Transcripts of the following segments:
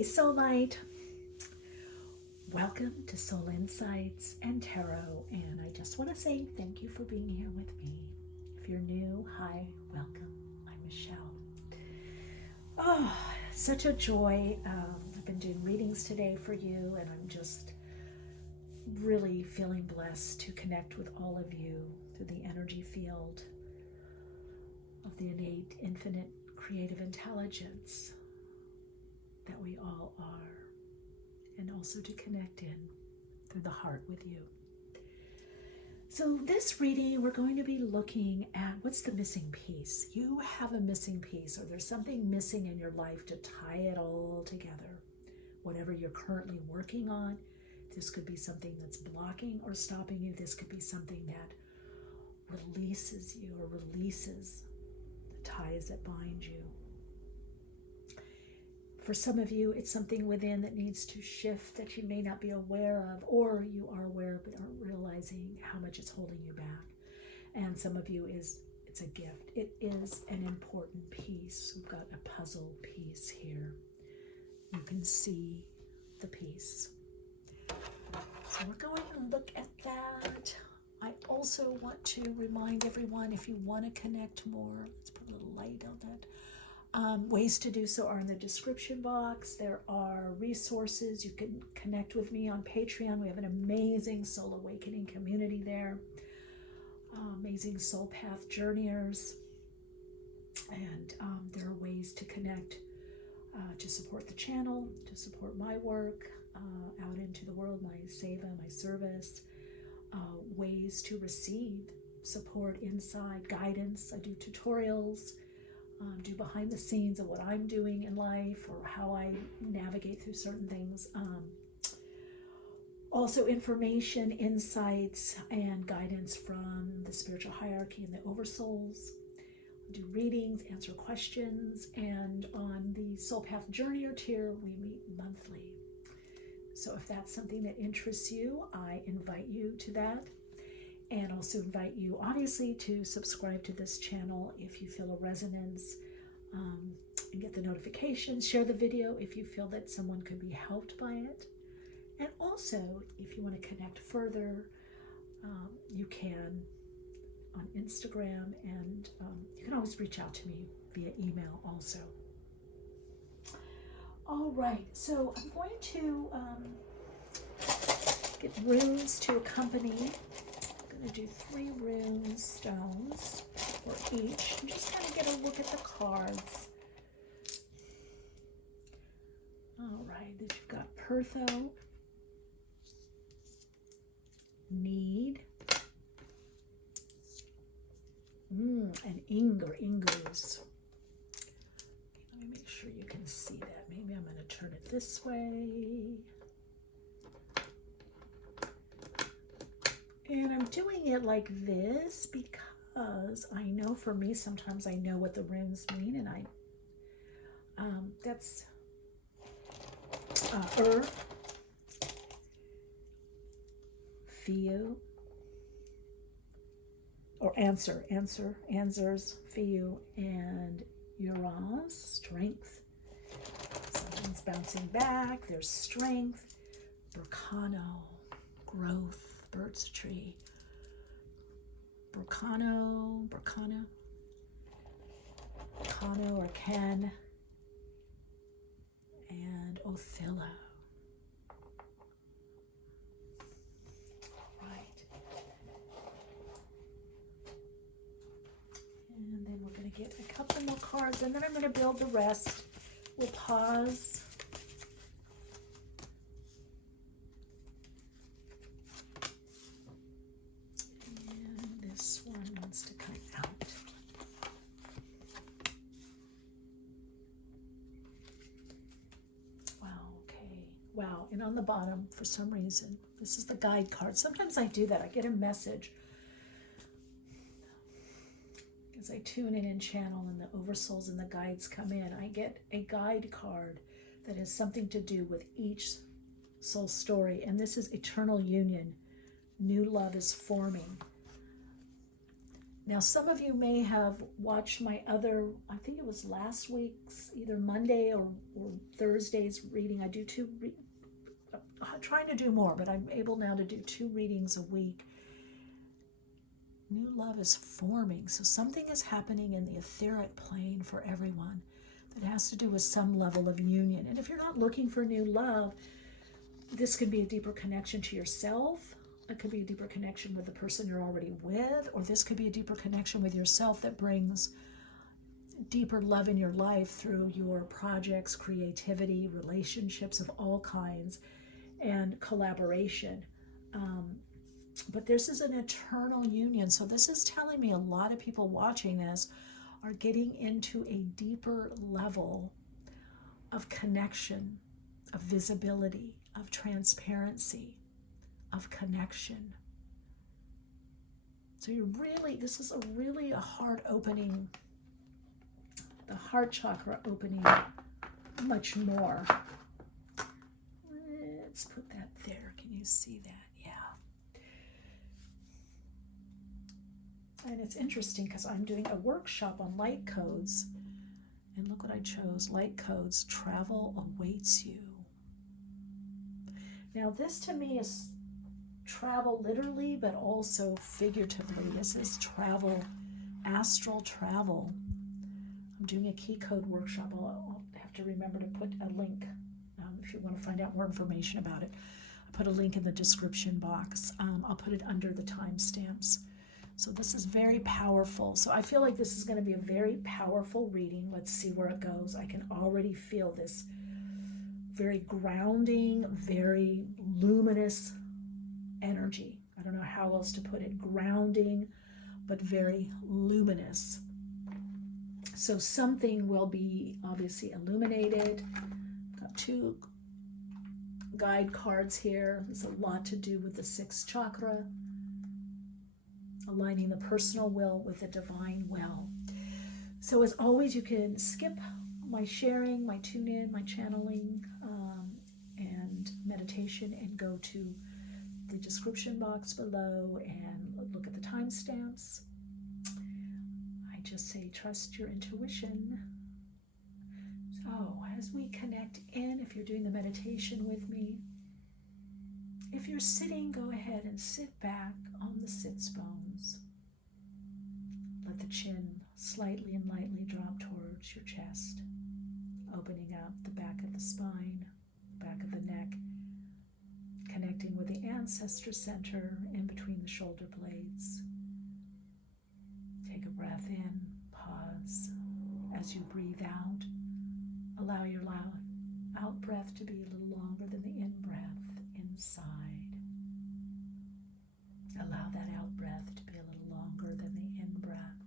Hey Soulmate, welcome to Soul Insights and Tarot, and I just want to say thank you for being here with me. If you're new, hi, welcome. I'm Michelle. Oh, such a joy. I've been doing readings today for you, and I'm just really feeling blessed to connect with all of you through the energy field of the innate, infinite, creative intelligence that we all are, and also to connect in through the heart with you. So this reading, we're going to be looking at what's the missing piece. You have a missing piece, or there's something missing in your life to tie it all together. Whatever you're currently working on, this could be something that's blocking or stopping you. This could be something that releases you or releases the ties that bind you. For some of you, it's something within that needs to shift that you may not be aware of, or you are aware but aren't realizing how much it's holding you back. And some of you, it's a gift. It is an important piece. We've got a puzzle piece here. You can see the piece. So we're going to look at that. I also want to remind everyone, if you want to connect more, let's put a little light on that. Ways to do so are in the description box. There are resources. You can connect with me on Patreon. We have an amazing soul awakening community there. Amazing soul path journeyers. And there are ways to connect to support the channel, to support my work out into the world, my seva, my service. Ways to receive support inside, guidance. I do tutorials. Do behind the scenes of what I'm doing in life or how I navigate through certain things. Also information, insights, and guidance from the spiritual hierarchy and the oversouls. I do readings, answer questions, and on the Soul Path Journeyer tier, we meet monthly. So if that's something that interests you, I invite you to that. And also invite you, obviously, to subscribe to this channel if you feel a resonance, and get the notifications. Share the video if you feel that someone could be helped by it. And also, if you want to connect further, you can on Instagram, and you can always reach out to me via email also. All right, so I'm going to get runes to accompany. I'm going to do 3 rune stones for each. I'm just going to get a look at the cards. All right, then you've got Pertho, Need, and Ingus. Let me make sure you can see that. Maybe I'm going to turn it this way. And I'm doing it like this because I know for me, sometimes I know what the runes mean, and that's Fiu, or Answers, Fiu, and Uranus, Strength. Something's bouncing back, there's Strength, Burkano, Growth, Bird's Tree, Burkano or Ken, and Othello. Right. And then we're going to get a couple more cards, and then I'm going to build the rest. We'll pause. To come out. Wow, okay. Wow, and on the bottom, for some reason, this is the guide card. Sometimes I do that. I get a message as I tune in channel, and the oversouls and the guides come in. I get a guide card that has something to do with each soul story, and this is Eternal Union. New love is forming. Now, some of you may have watched my other, I think it was last week's, either Monday or Thursday's reading. I do I'm trying to do more, but I'm able now to do 2 readings a week. New love is forming. So something is happening in the etheric plane for everyone that has to do with some level of union. And if you're not looking for new love, this could be a deeper connection to yourself. It could be a deeper connection with the person you're already with, or this could be a deeper connection with yourself that brings deeper love in your life through your projects, creativity, relationships of all kinds, and collaboration. But this is an eternal union. So this is telling me a lot of people watching this are getting into a deeper level of connection, of visibility, of transparency, of connection. So this is a heart opening, the heart chakra opening much more. Let's put that there. Can you see that? Yeah. And it's interesting because I'm doing a workshop on light codes. And look what I chose. Light codes, travel awaits you. Now this to me is travel literally, but also figuratively. This is travel, astral travel. I'm doing a key code workshop. I'll have to remember to put a link if you want to find out more information about it. I put a link in the description box. I'll put it under the timestamps. So this is very powerful. So I feel like this is going to be a very powerful reading. Let's see where it goes. I can already feel this very grounding, very luminous energy. I don't know how else to put it. Grounding, but very luminous. So something will be obviously illuminated. Got 2 guide cards here. There's a lot to do with the 6th chakra. Aligning the personal will with the divine will. So as always, you can skip my sharing, my tune in, my channeling, and meditation, and go to the description box below and look at the timestamps. I just say trust your intuition. So as we connect in, if you're doing the meditation with me, if you're sitting, go ahead and sit back on the sits bones. Let the chin slightly and lightly drop towards your chest, opening up the back of the spine, back of the neck, connecting with the ancestor center in between the shoulder blades. Take a breath in, pause. As you breathe out, allow your out breath to be a little longer than the in breath inside. Allow that out breath to be a little longer than the in breath.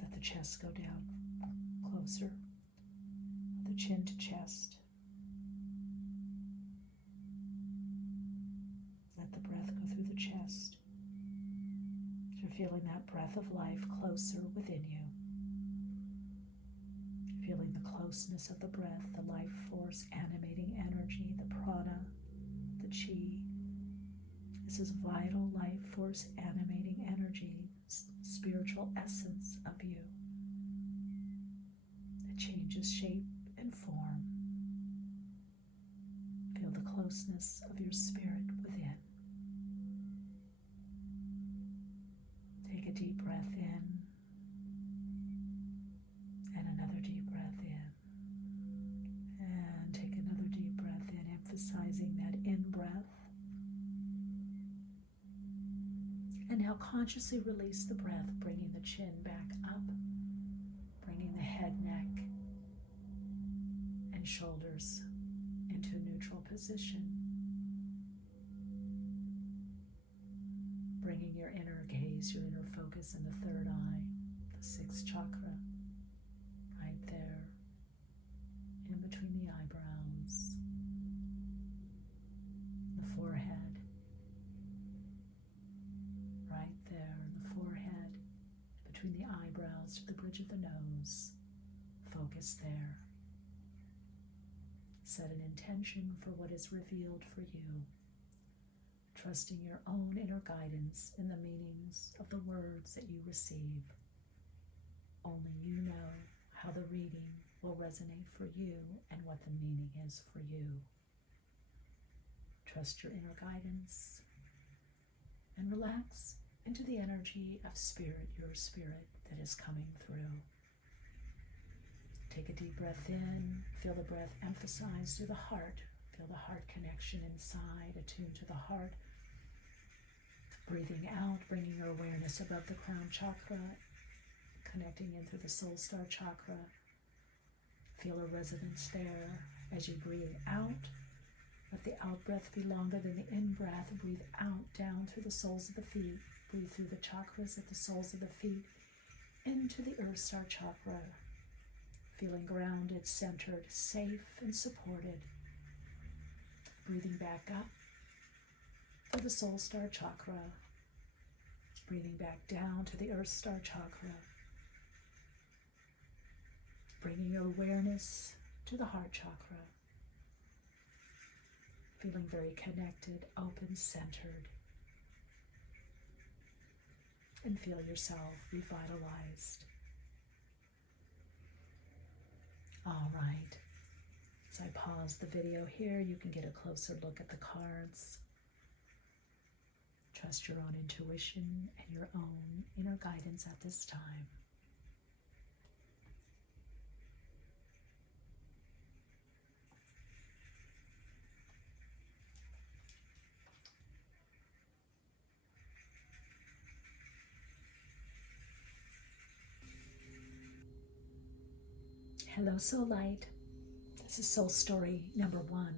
Let the chest go down closer. The chin to chest. Let the breath go through the chest. You're feeling that breath of life closer within you. Feeling the closeness of the breath, the life force, animating energy, the prana, the chi. This is vital life force, animating energy, spiritual essence of you. It changes shape and form. Feel the closeness of your spirit within. Take a deep breath in. Emphasizing that in-breath. And now consciously release the breath, bringing the chin back up, bringing the head, neck, and shoulders into a neutral position. Bringing your inner gaze, your inner focus in the 3rd eye, the 6th chakra, right there, in between the eyebrows. Forehead, right there in the forehead, between the eyebrows to the bridge of the nose. Focus there. Set an intention for what is revealed for you. trusting your own inner guidance in the meanings of the words that you receive. Only you know how the reading will resonate for you and what the meaning is for you. Trust your inner guidance and relax into the energy of spirit, your spirit that is coming through. Take a deep breath in, feel the breath emphasized through the heart. Feel the heart connection inside, attune to the heart. Breathing out, bringing your awareness above the crown chakra, connecting in through the soul star chakra. Feel a resonance there. As you breathe out, let the out breath be longer than the in breath. Breathe out down through the soles of the feet. Breathe through the chakras at the soles of the feet into the earth star chakra. Feeling grounded, centered, safe, and supported. Breathing back up through the soul star chakra. Breathing back down to the earth star chakra. Bringing your awareness to the heart chakra. Feeling very connected, open, centered. And feel yourself revitalized. All right. As I pause the video here, you can get a closer look at the cards. Trust your own intuition and your own inner guidance at this time. Hello, Soul Light. This is Soul Story number 1.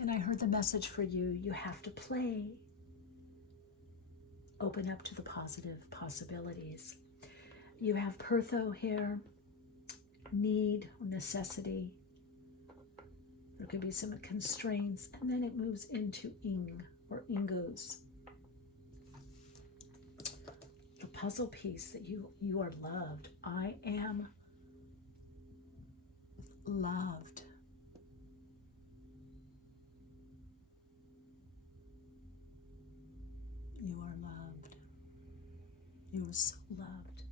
And I heard the message for you. You have to play. Open up to the positive possibilities. You have Pertho here. Need, necessity. There could be some constraints. And then it moves into Ing or Ingus. The puzzle piece that you are loved. I am loved. You are loved. You are so loved.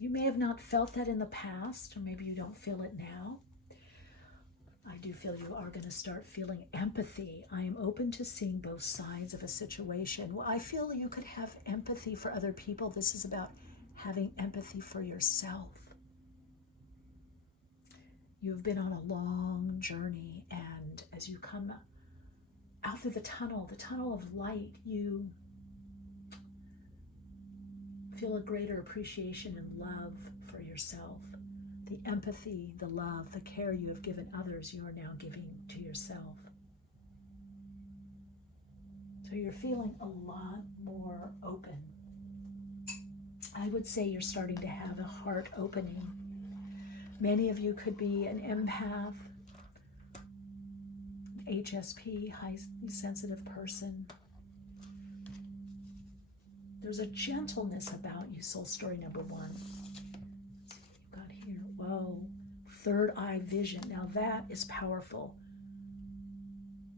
You may have not felt that in the past, or maybe you don't feel it now. I do feel you are going to start feeling empathy. I am open to seeing both sides of a situation. Well, I feel you could have empathy for other people. This is about having empathy for yourself. You've been on a long journey, and as you come out through the tunnel of light, you feel a greater appreciation and love for yourself. The empathy, the love, the care you have given others, you are now giving to yourself. So you're feeling a lot more open. I would say you're starting to have a heart opening. Many of you could be an empath, HSP, highly sensitive person. There's a gentleness about you, Soul Story number 1. Let's see what you've got here. Whoa, third eye vision. Now that is powerful.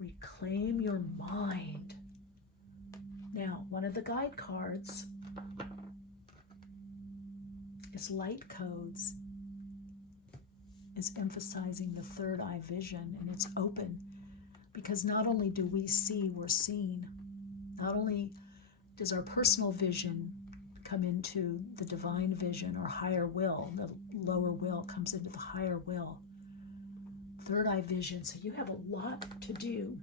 Reclaim your mind. Now, one of the guide cards is light codes. Is emphasizing the third eye vision, and it's open because not only do we see, we're seen. Not only does our personal vision come into the divine vision or higher will, the lower will comes into the higher will. Third eye vision, so you have a lot to do.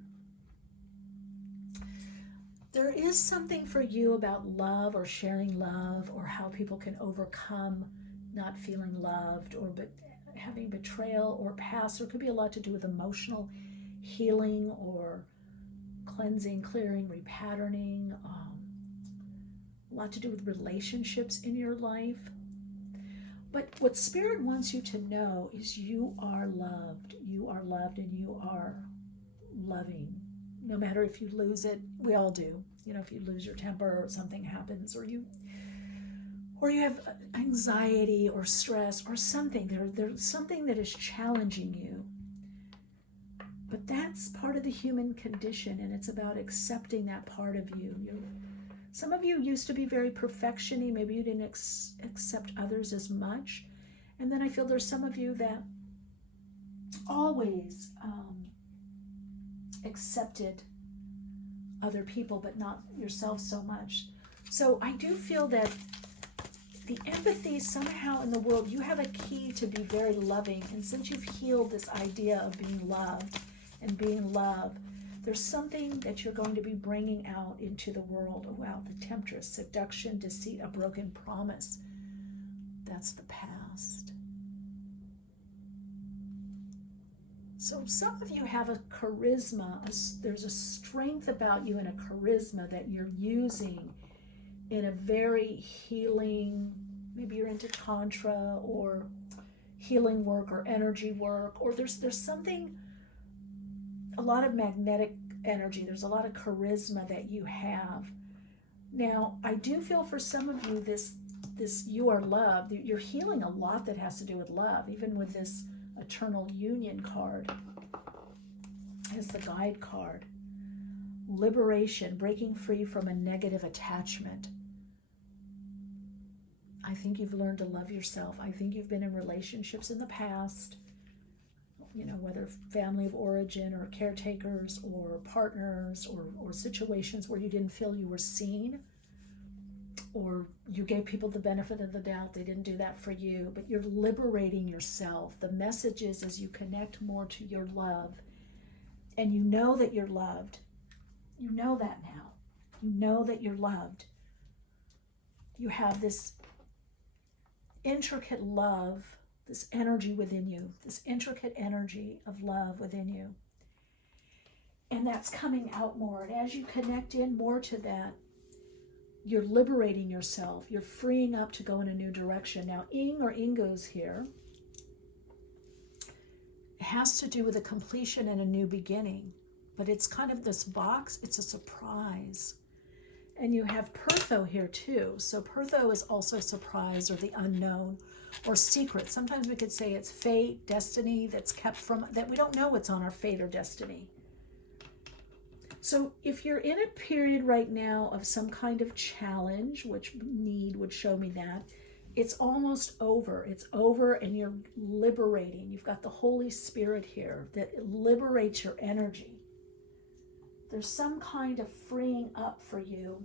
There is something for you about love or sharing love or how people can overcome not feeling loved or having betrayal or past. There could be a lot to do with emotional healing or cleansing, clearing, repatterning, a lot to do with relationships in your life. But what Spirit wants you to know is you are loved. You are loved and you are loving. No matter if you lose it, we all do. You know, if you lose your temper or something happens or you have anxiety or stress or something, there's something that is challenging you. But that's part of the human condition, and it's about accepting that part of you. Some of you used to be very perfection-y. Maybe you didn't accept others as much. And then I feel there's some of you that always accepted other people, but not yourself so much. So I do feel that the empathy somehow in the world, you have a key to be very loving. And since you've healed this idea of being loved and being loved, there's something that you're going to be bringing out into the world. Oh, wow, the temptress, seduction, deceit, a broken promise. That's the past. So some of you have a charisma. There's a strength about you and a charisma that you're using in a very healing, maybe you're into tantra or healing work or energy work, or there's something, a lot of magnetic energy. There's a lot of charisma that you have. Now, I do feel for some of you, this you are loved. You're healing a lot that has to do with love, even with this Eternal Union card as the guide card. Liberation, breaking free from a negative attachment. I think you've learned to love yourself. I think you've been in relationships in the past, whether family of origin or caretakers or partners or situations where you didn't feel you were seen, or you gave people the benefit of the doubt. They didn't do that for you, but you're liberating yourself. The message is as you connect more to your love, and you know that you're loved. You know that now. You know that you're loved. You have this intricate love, this energy within you, this intricate energy of love within you. And that's coming out more. And as you connect in more to that, you're liberating yourself. You're freeing up to go in a new direction. Now, Ing or Ingo's here. It has to do with a completion and a new beginning. But it's kind of this box. It's a surprise. And you have Pertho here too. So Pertho is also surprise or the unknown or secret. Sometimes we could say it's fate, destiny that's kept from, that we don't know what's on our fate or destiny. So if you're in a period right now of some kind of challenge, which need would show me that, it's almost over. It's over and you're liberating. You've got the Holy Spirit here that liberates your energy. There's some kind of freeing up for you.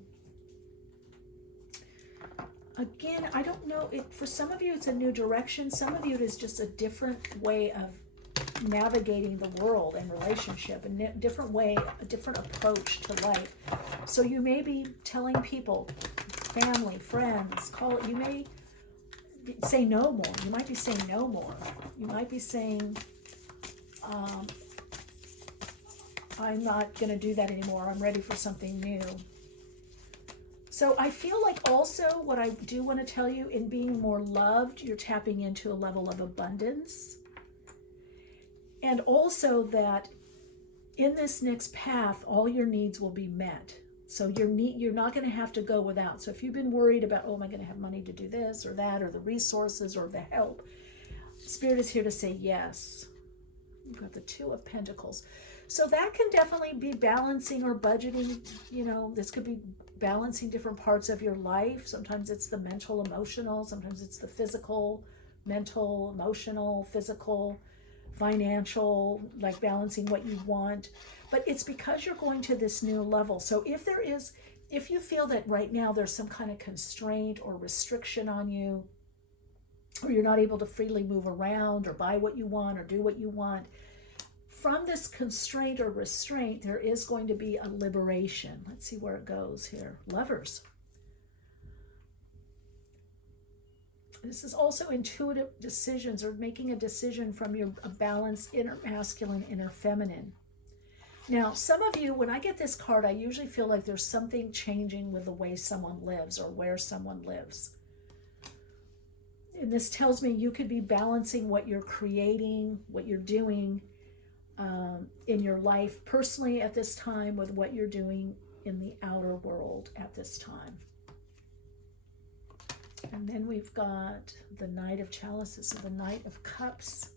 Again, I don't know, for some of you it's a new direction. Some of you it is just a different way of navigating the world and relationship, a different way, a different approach to life. So you may be telling people, family, friends, you may say no more. You might be saying no more. You might be saying, I'm not going to do that anymore. I'm ready for something new. So I feel like also what I do want to tell you, in being more loved, you're tapping into a level of abundance. And also that in this next path, all your needs will be met. So you're not going to have to go without. So if you've been worried about, oh, am I going to have money to do this or that, or the resources or the help, Spirit is here to say yes. You've got the Two of Pentacles. So that can definitely be balancing or budgeting. This could be balancing different parts of your life. Sometimes it's the mental, emotional. Sometimes it's the physical, mental, emotional, physical, financial, like balancing what you want. But it's because you're going to this new level. So if you feel that right now there's some kind of constraint or restriction on you, or you're not able to freely move around or buy what you want or do what you want, from this constraint or restraint, there is going to be a liberation. Let's see where it goes here. Lovers. This is also intuitive decisions, or making a decision from a balanced inner masculine, inner feminine. Now, some of you, when I get this card, I usually feel like there's something changing with the way someone lives or where someone lives. And this tells me you could be balancing what you're creating, what you're doing in your life personally at this time with what you're doing in the outer world at this time. And then we've got the Knight of Chalices, so the Knight of Cups.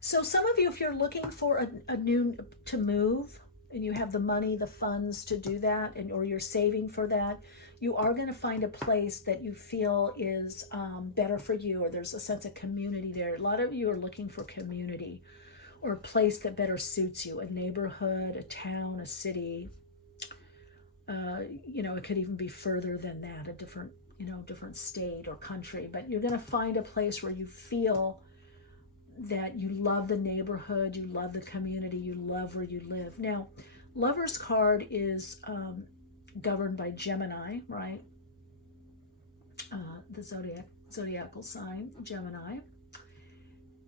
So some of you, if you're looking for a new to move and you have the money, the funds to do that, and or you're saving for that, you are going to find a place that you feel is better for you, or there's a sense of community there. A lot of you are looking for community or a place that better suits you, a neighborhood, a town, a city. It could even be further than that, a different state or country, but you're going to find a place where you feel that you love the neighborhood, you love the community, you love where you live. Now, Lover's card is governed by Gemini, right? The zodiacal sign, Gemini.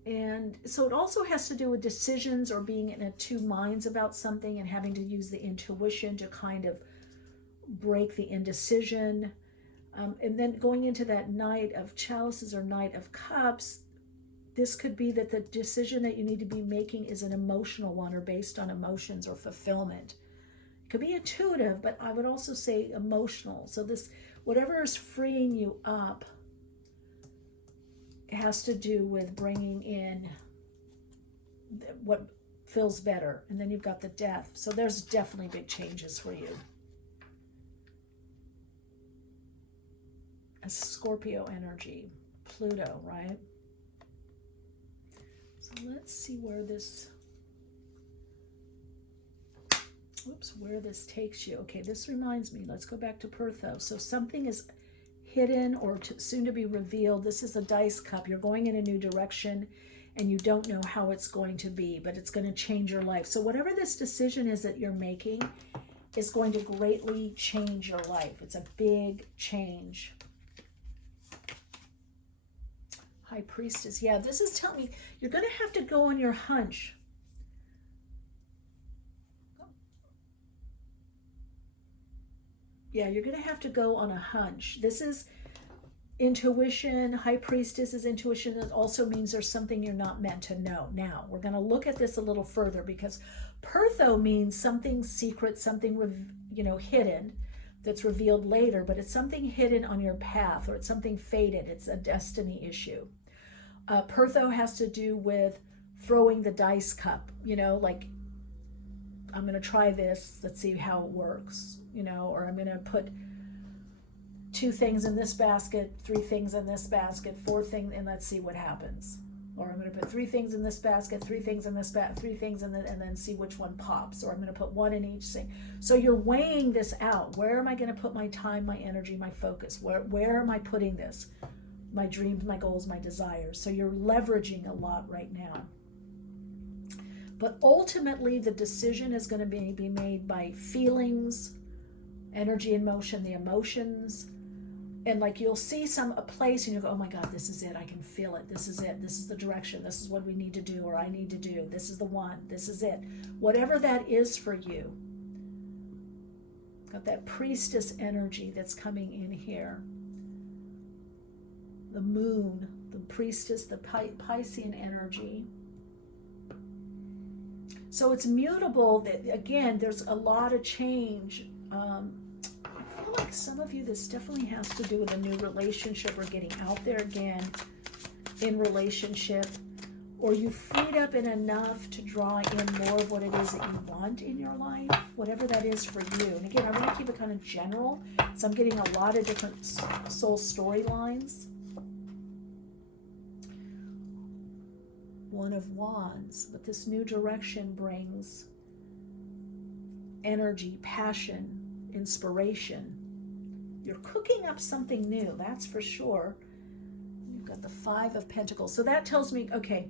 And so it also has to do with decisions or being in two minds about something and having to use the intuition to kind of break the indecision. And then going into that Knight of Chalices or Knight of Cups, this could be that the decision that you need to be making is an emotional one or based on emotions or fulfillment. It could be intuitive, but I would also say emotional. So this, whatever is freeing you up, has to do with bringing in what feels better. And then you've got the Death. So there's definitely big changes for you. A Scorpio energy, Pluto, right? So let's see where this takes you. Okay, this reminds me, let's go back to Perthos. So something is hidden or soon to be revealed. This is a dice cup. You're going in a new direction and you don't know how it's going to be, but it's going to change your life. So whatever this decision is that you're making is going to greatly change your life. It's a big change. High Priestess. Yeah, this is telling me you're going to have to go on your hunch. Yeah, you're going to have to go on a hunch. This is intuition. High Priestess is intuition. It also means there's something you're not meant to know. Now, we're going to look at this a little further because Pertho means something secret, something, hidden that's revealed later, but it's something hidden on your path or it's something fated. It's a destiny issue. Pertho has to do with throwing the dice cup, like I'm going to try this, let's see how it works, or I'm going to put 2 things in this basket, 3 things in this basket, 4 things, and let's see what happens. Or I'm going to put 3 things in this basket, 3 things in this basket, 3 things in and then see which one pops. Or I'm going to put 1 in each thing. So you're weighing this out. Where am I going to put my time, my energy, my focus? Where am I putting this? My dreams, my goals, my desires. So you're leveraging a lot right now. But ultimately, the decision is going to be made by feelings, energy and motion, the emotions. And like you'll see a place and you'll go, oh my God, this is it. I can feel it. This is it. This is the direction. This is what we need to do or I need to do. This is the one. This is it. Whatever that is for you. Got that priestess energy that's coming in here. The moon, the priestess, the Piscean energy. So it's mutable. That again, there's a lot of change. I feel like some of you, this definitely has to do with a new relationship or getting out there again in relationship, or you freed up in enough to draw in more of what it is that you want in your life, whatever that is for you. And again, I want to keep it kind of general, so I'm getting a lot of different soul storylines. One of Wands, but this new direction brings energy, passion, inspiration. You're cooking up something new, that's for sure. You've got the 5 of Pentacles. So that tells me, okay,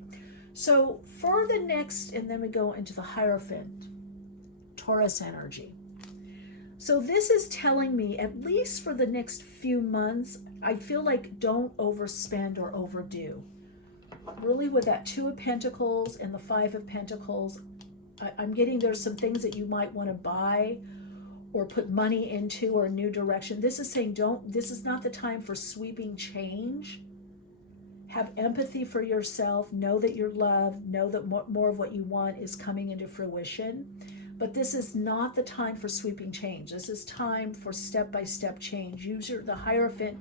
so for the next, and then we go into the Hierophant, Taurus energy. So this is telling me, at least for the next few months, I feel like don't overspend or overdo. Really with that 2 of Pentacles and the 5 of Pentacles, I'm getting there's some things that you might want to buy or put money into or a new direction. This is saying this is not the time for sweeping change. Have empathy for yourself. Know that you're loved. Know that more of what you want is coming into fruition. But this is not the time for sweeping change. This is time for step-by-step change. The Hierophant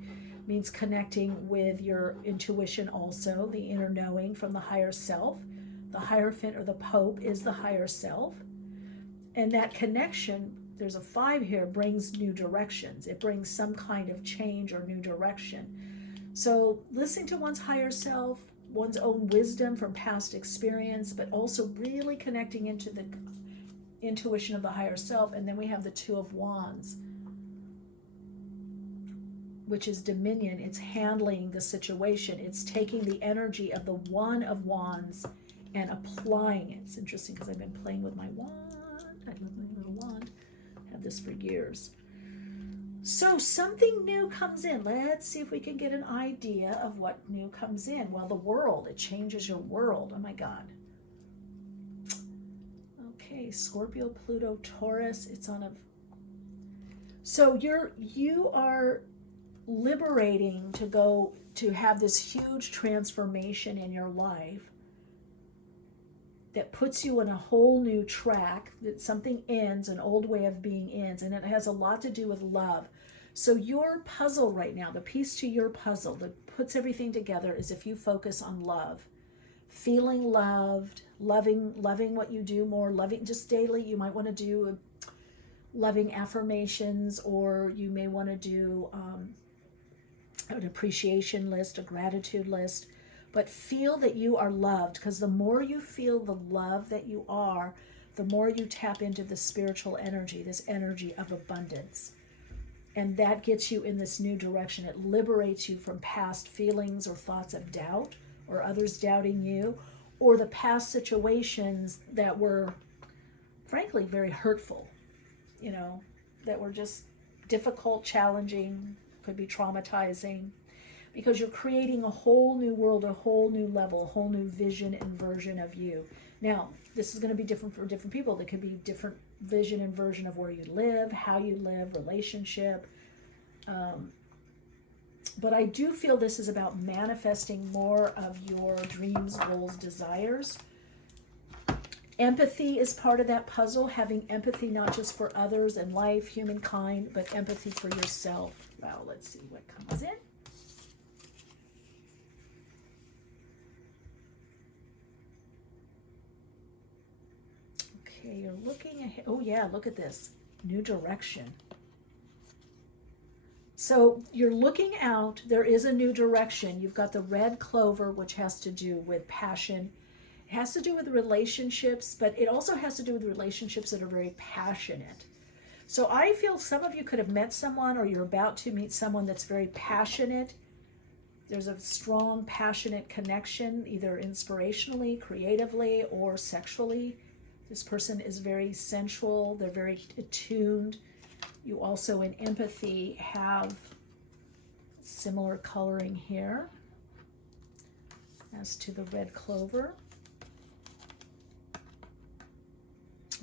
means connecting with your intuition also, the inner knowing from the higher self. the Hierophant or the Pope is the higher self. And that connection, there's a 5 here, brings new directions. It brings some kind of change or new direction. So listening to one's higher self, one's own wisdom from past experience, but also really connecting into the intuition of the higher self. And then we have the 2 of Wands, which is dominion. It's handling the situation. It's taking the energy of the 1 of Wands and applying it. It's interesting because I've been playing with my wand. I love my little wand. I have this for years. So something new comes in. Let's see if we can get an idea of what new comes in. Well, the world, it changes your world. Oh my God. Okay, Scorpio, Pluto, Taurus. It's on a... So you are liberating to go to have this huge transformation in your life that puts you on a whole new track, that something ends, an old way of being ends, and it has a lot to do with love. So your puzzle right now, the piece to your puzzle that puts everything together, is if you focus on love, feeling loved, loving what you do more, loving just daily. You might want to do loving affirmations, or you may want to do an appreciation list, a gratitude list. But feel that you are loved, because the more you feel the love that you are, the more you tap into the spiritual energy, this energy of abundance. And that gets you in this new direction. It liberates you from past feelings or thoughts of doubt, or others doubting you, or the past situations that were, frankly, very hurtful, that were just difficult, challenging, could be traumatizing. Because you're creating a whole new world, a whole new level, a whole new vision and version of you. Now, this is going to be different for different people. There could be different vision and version of where you live, how you live, relationship. But I do feel this is about manifesting more of your dreams, goals, desires. Empathy is part of that puzzle, having empathy not just for others and life, humankind, but empathy for yourself. Well, let's see what comes in. Okay, you're looking ahead. Oh yeah, look at this. New direction. So you're looking out. There is a new direction. You've got the red clover, which has to do with passion. It has to do with relationships, but it also has to do with relationships that are very passionate. So I feel some of you could have met someone, or you're about to meet someone that's very passionate. There's a strong, passionate connection, either inspirationally, creatively, or sexually. This person is very sensual. They're very attuned. You also, in empathy, have similar coloring here as to the red clover.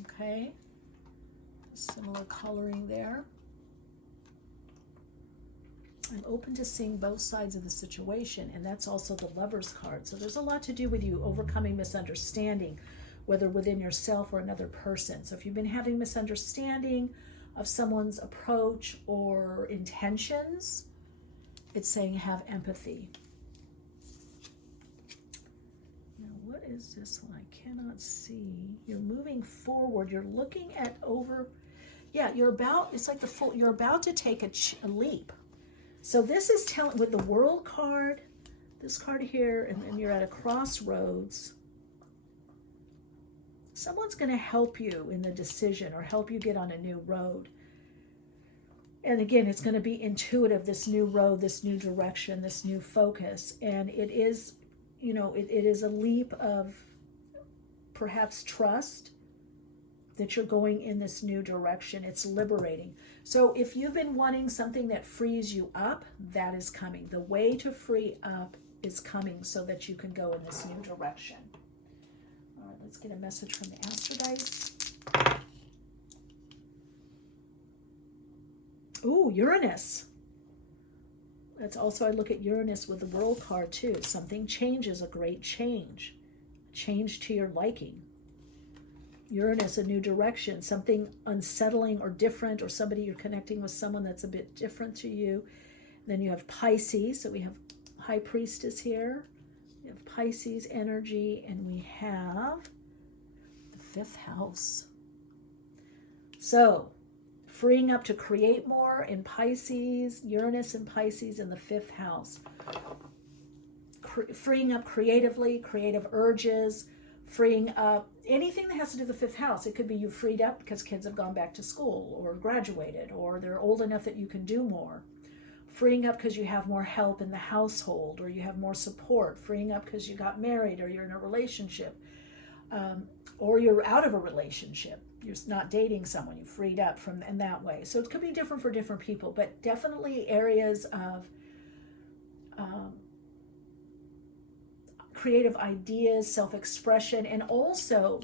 Okay, similar coloring there. I'm open to seeing both sides of the situation, and that's also the Lover's card. So there's a lot to do with you overcoming misunderstanding, whether within yourself or another person. So if you've been having misunderstanding of someone's approach or intentions, it's saying have empathy. Now, what is this one? I cannot see. You're moving forward. You're looking at over. Yeah, you're about, it's like you're about to take a leap. So this is telling, with the World card, this card here, and then you're at a crossroads. Someone's going to help you in the decision or help you get on a new road. And again, it's going to be intuitive, this new road, this new direction, this new focus. And it is, it is a leap of perhaps trust that you're going in this new direction. It's liberating. So if you've been wanting something that frees you up, that is coming. The way to free up is coming so that you can go in this new direction. All right, let's get a message from the Astrodice. Ooh, Uranus. That's also, I look at Uranus with the World card too. Something changes, a great change. Change to your liking. Uranus, a new direction, something unsettling or different, or somebody you're connecting with someone that's a bit different to you. Then you have Pisces, so we have High Priestess here. We have Pisces energy, and we have the fifth house. So, freeing up to create more in Pisces, Uranus in Pisces in the fifth house. Freeing up creatively, creative urges, freeing up anything that has to do with the fifth house. It could be you freed up because kids have gone back to school or graduated, or they're old enough that you can do more. Freeing up because you have more help in the household, or you have more support. Freeing up because you got married, or you're in a relationship, or you're out of a relationship. You're not dating someone. You freed up from in that way. So it could be different for different people, but definitely areas of creative ideas, self-expression, and also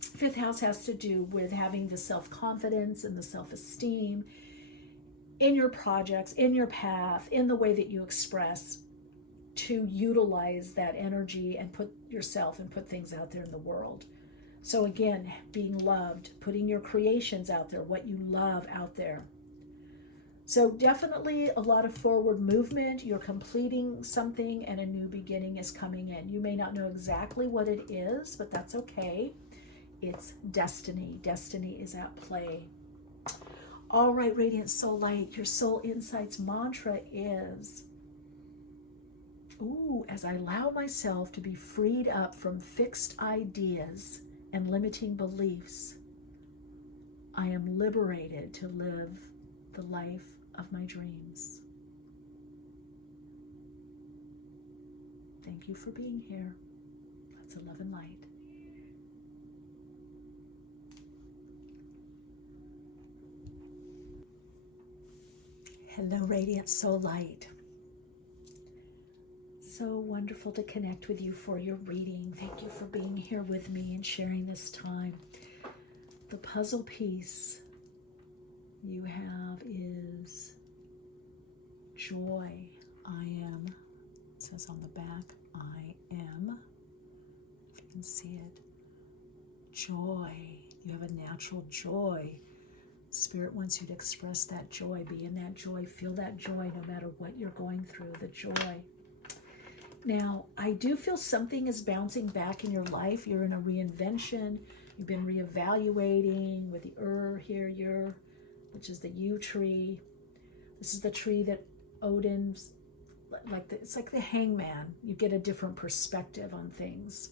fifth house has to do with having the self-confidence and the self-esteem in your projects, in your path, in the way that you express, to utilize that energy and put yourself and put things out there in the world. So again, being loved, putting your creations out there, what you love out there. So definitely a lot of forward movement. You're completing something and a new beginning is coming in. You may not know exactly what it is, but that's okay. It's destiny. Destiny is at play. All right, Radiant Soul Light, your Soul Insights mantra is, as I allow myself to be freed up from fixed ideas and limiting beliefs, I am liberated to live the life of my dreams. Thank you for being here. That's a love and light. Hello, Radiant Soul Light. So wonderful to connect with you for your reading. Thank you for being here with me and sharing this time. The puzzle piece you have is joy. I am. It says on the back, I am. If you can see it. Joy. You have a natural joy. Spirit wants you to express that joy. Be in that joy. Feel that joy no matter what you're going through. The joy. Now, I do feel something is bouncing back in your life. You're in a reinvention. You've been reevaluating with the here, which is the yew tree. This is the tree that Odin's, it's like the hangman. You get a different perspective on things.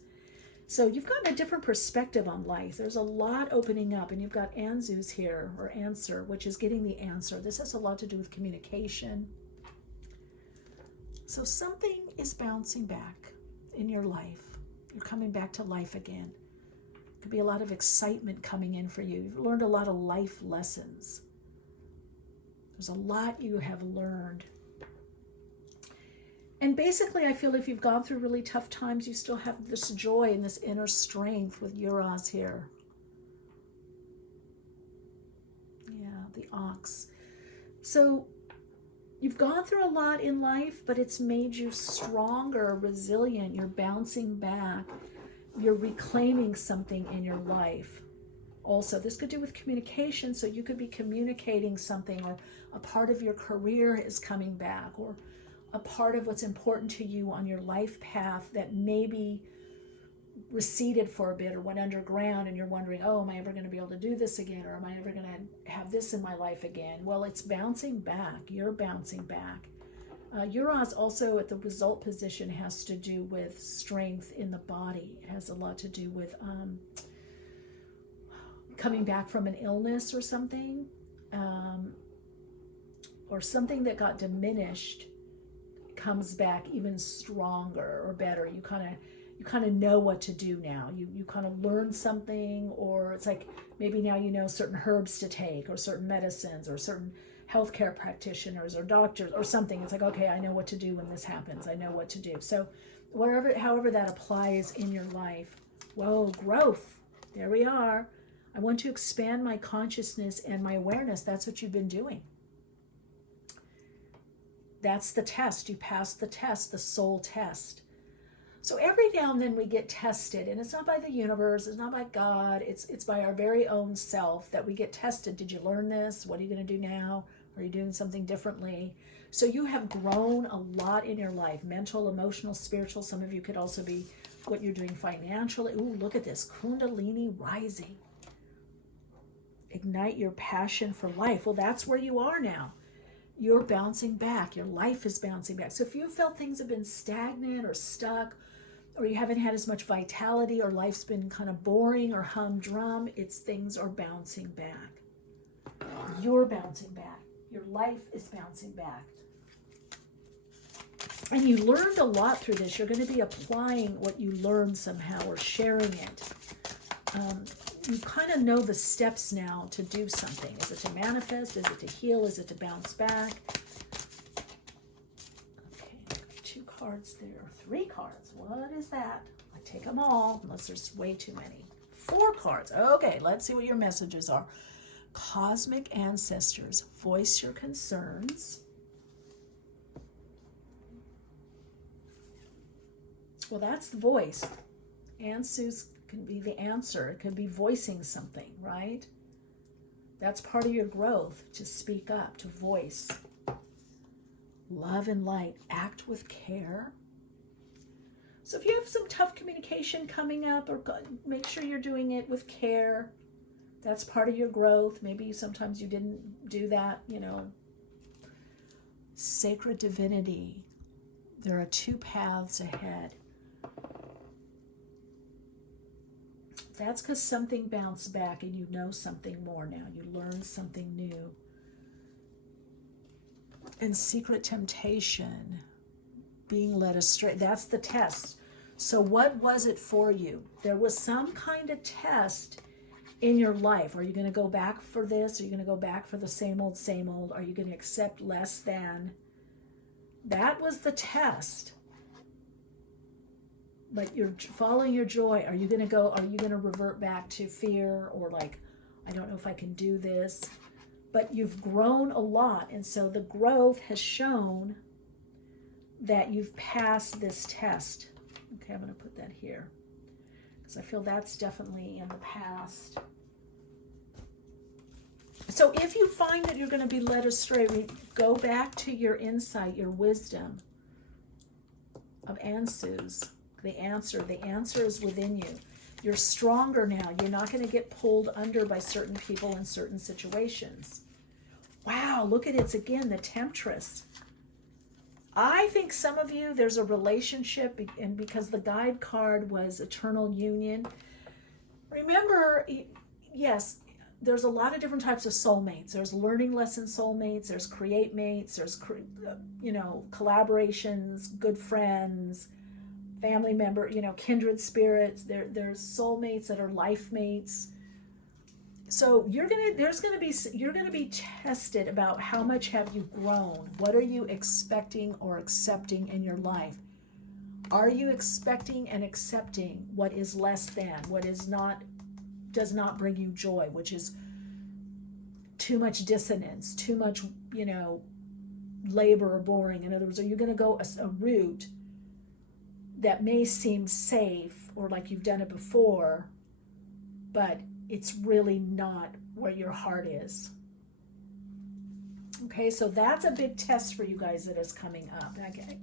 So you've gotten a different perspective on life. There's a lot opening up, and you've got Anzus here, or answer, which is getting the answer. This has a lot to do with communication. So something is bouncing back in your life. You're coming back to life again. Could be a lot of excitement coming in for you. You've learned a lot of life lessons. There's a lot you have learned. And basically, I feel if you've gone through really tough times, you still have this joy and this inner strength with Uranus here. Yeah, the ox. So you've gone through a lot in life, but it's made you stronger, resilient. You're bouncing back. You're reclaiming something in your life. Also, this could do with communication. So you could be communicating something, or a part of your career is coming back, or a part of what's important to you on your life path that maybe receded for a bit or went underground, and you're wondering, am I ever going to be able to do this again? Or am I ever going to have this in my life again? Well, it's bouncing back. You're bouncing back. Uranus also at the result position has to do with strength in the body. It has a lot to do with coming back from an illness or something that got diminished comes back even stronger or better. You kind of know what to do now. You kind of learn something, or it's like maybe now you know certain herbs to take, or certain medicines, or certain healthcare practitioners or doctors or something. It's like, okay, I know what to do when this happens. I know what to do. So however that applies in your life. Whoa, growth. There we are. I want to expand my consciousness and my awareness. That's what you've been doing. That's the test. You passed the test, the soul test. So every now and then we get tested, and it's not by the universe, it's not by God, it's by our very own self that we get tested. Did you learn this? What are you going to do now? Are you doing something differently? So you have grown a lot in your life, mental, emotional, spiritual. Some of you could also be what you're doing financially. Ooh, look at this, Kundalini rising. Ignite your passion for life. Well, that's where you are now. You're bouncing back. Your life is bouncing back. So if you felt things have been stagnant or stuck, or you haven't had as much vitality, or life's been kind of boring or humdrum, it's things are bouncing back. You're bouncing back. Your life is bouncing back. And you learned a lot through this. You're going to be applying what you learned somehow or sharing it. You kind of know the steps now to do something. Is it to manifest? Is it to heal? Is it to bounce back? Okay, 2 cards there. 3 cards. What is that? I take them all, unless there's way too many. 4 cards. Okay, let's see what your messages are. Cosmic ancestors, voice your concerns. Well, that's the voice. Answers can be the answer. It could be voicing something, right? That's part of your growth, to speak up, to voice. Love and light, act with care. So if you have some tough communication coming up, or make sure you're doing it with care. That's part of your growth. Maybe sometimes you didn't do that, you know. Sacred divinity. There are 2 paths ahead. That's because something bounced back and you know something more now. You learned something new. And secret temptation, being led astray. That's the test. So what was it for you? There was some kind of test in your life. Are you going to go back for this? Are you going to go back for the same old, same old? Are you going to accept less than? That was the test. But you're following your joy. Are you going to revert back to fear, or like, I don't know if I can do this? But you've grown a lot. And so the growth has shown that you've passed this test. Okay, I'm going to put that here, because I feel that's definitely in the past. So if you find that you're going to be led astray, go back to your insight, your wisdom of answers. The answer is within you. You're stronger now. You're not going to get pulled under by certain people in certain situations. Wow, look at it again, the Temptress. I think some of you, there's a relationship, and because the guide card was eternal union. Remember, yes, there's a lot of different types of soulmates. There's learning lesson soulmates, there's create mates, there's, collaborations, good friends, family member, kindred spirits. There's soulmates that are life mates. So you're gonna be tested about how much have you grown. What are you expecting or accepting in your life? Are you expecting and accepting what is less than, what is not, does not bring you joy, which is too much dissonance, too much, labor or boring? In other words, are you going to go a route that may seem safe or like you've done it before, but it's really not where your heart is? Okay, so that's a big test for you guys that is coming up. Okay.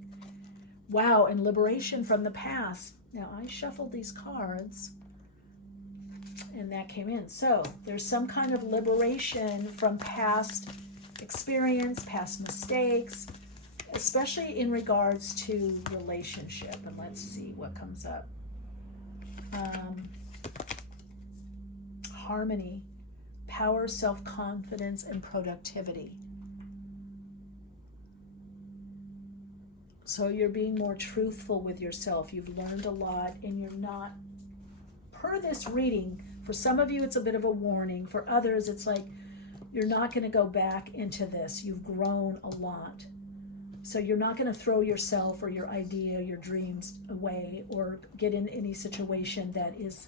Wow, and liberation from the past. Now, I shuffled these cards, and that came in. So there's some kind of liberation from past experience, past mistakes, especially in regards to relationship. And let's see what comes up. Harmony, power, self-confidence, and productivity. So you're being more truthful with yourself. You've learned a lot, and you're not, per this reading, for some of you it's a bit of a warning. For others it's like, you're not going to go back into this. You've grown a lot. So you're not going to throw yourself or your idea, your dreams away, or get in any situation that is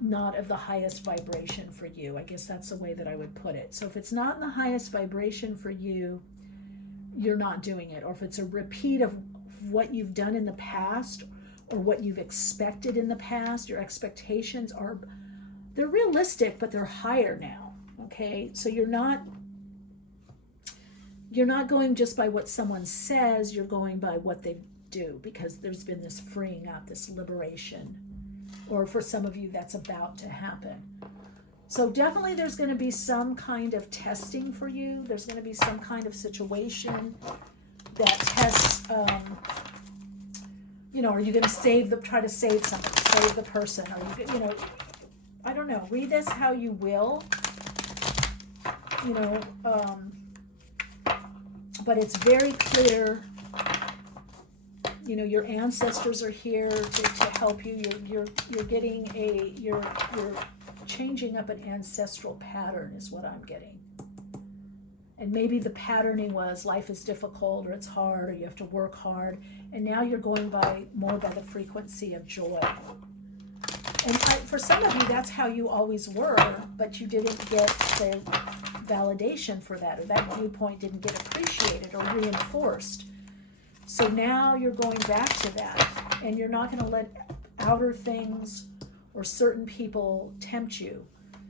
not of the highest vibration for you. I guess that's the way that I would put it. So if it's not in the highest vibration for you, you're not doing it. Or if it's a repeat of what you've done in the past, or what you've expected in the past, your expectations they're realistic, but they're higher now. Okay, so you're not you're not going just by what someone says, you're going by what they do, because there's been this freeing up, this liberation. Or for some of you, that's about to happen. So definitely there's going to be some kind of testing for you. There's going to be some kind of situation that tests, are you going to try to save something, save the person? Are you, I don't know. Read this how you will, but it's very clear, your ancestors are here to help you. You're getting you're changing up an ancestral pattern is what I'm getting. And maybe the patterning was life is difficult, or it's hard, or you have to work hard. And now you're going more by the frequency of joy. And for some of you, that's how you always were, but you didn't get the validation for that, or that viewpoint didn't get appreciated or reinforced. So now you're going back to that, and you're not going to let outer things or certain people tempt you.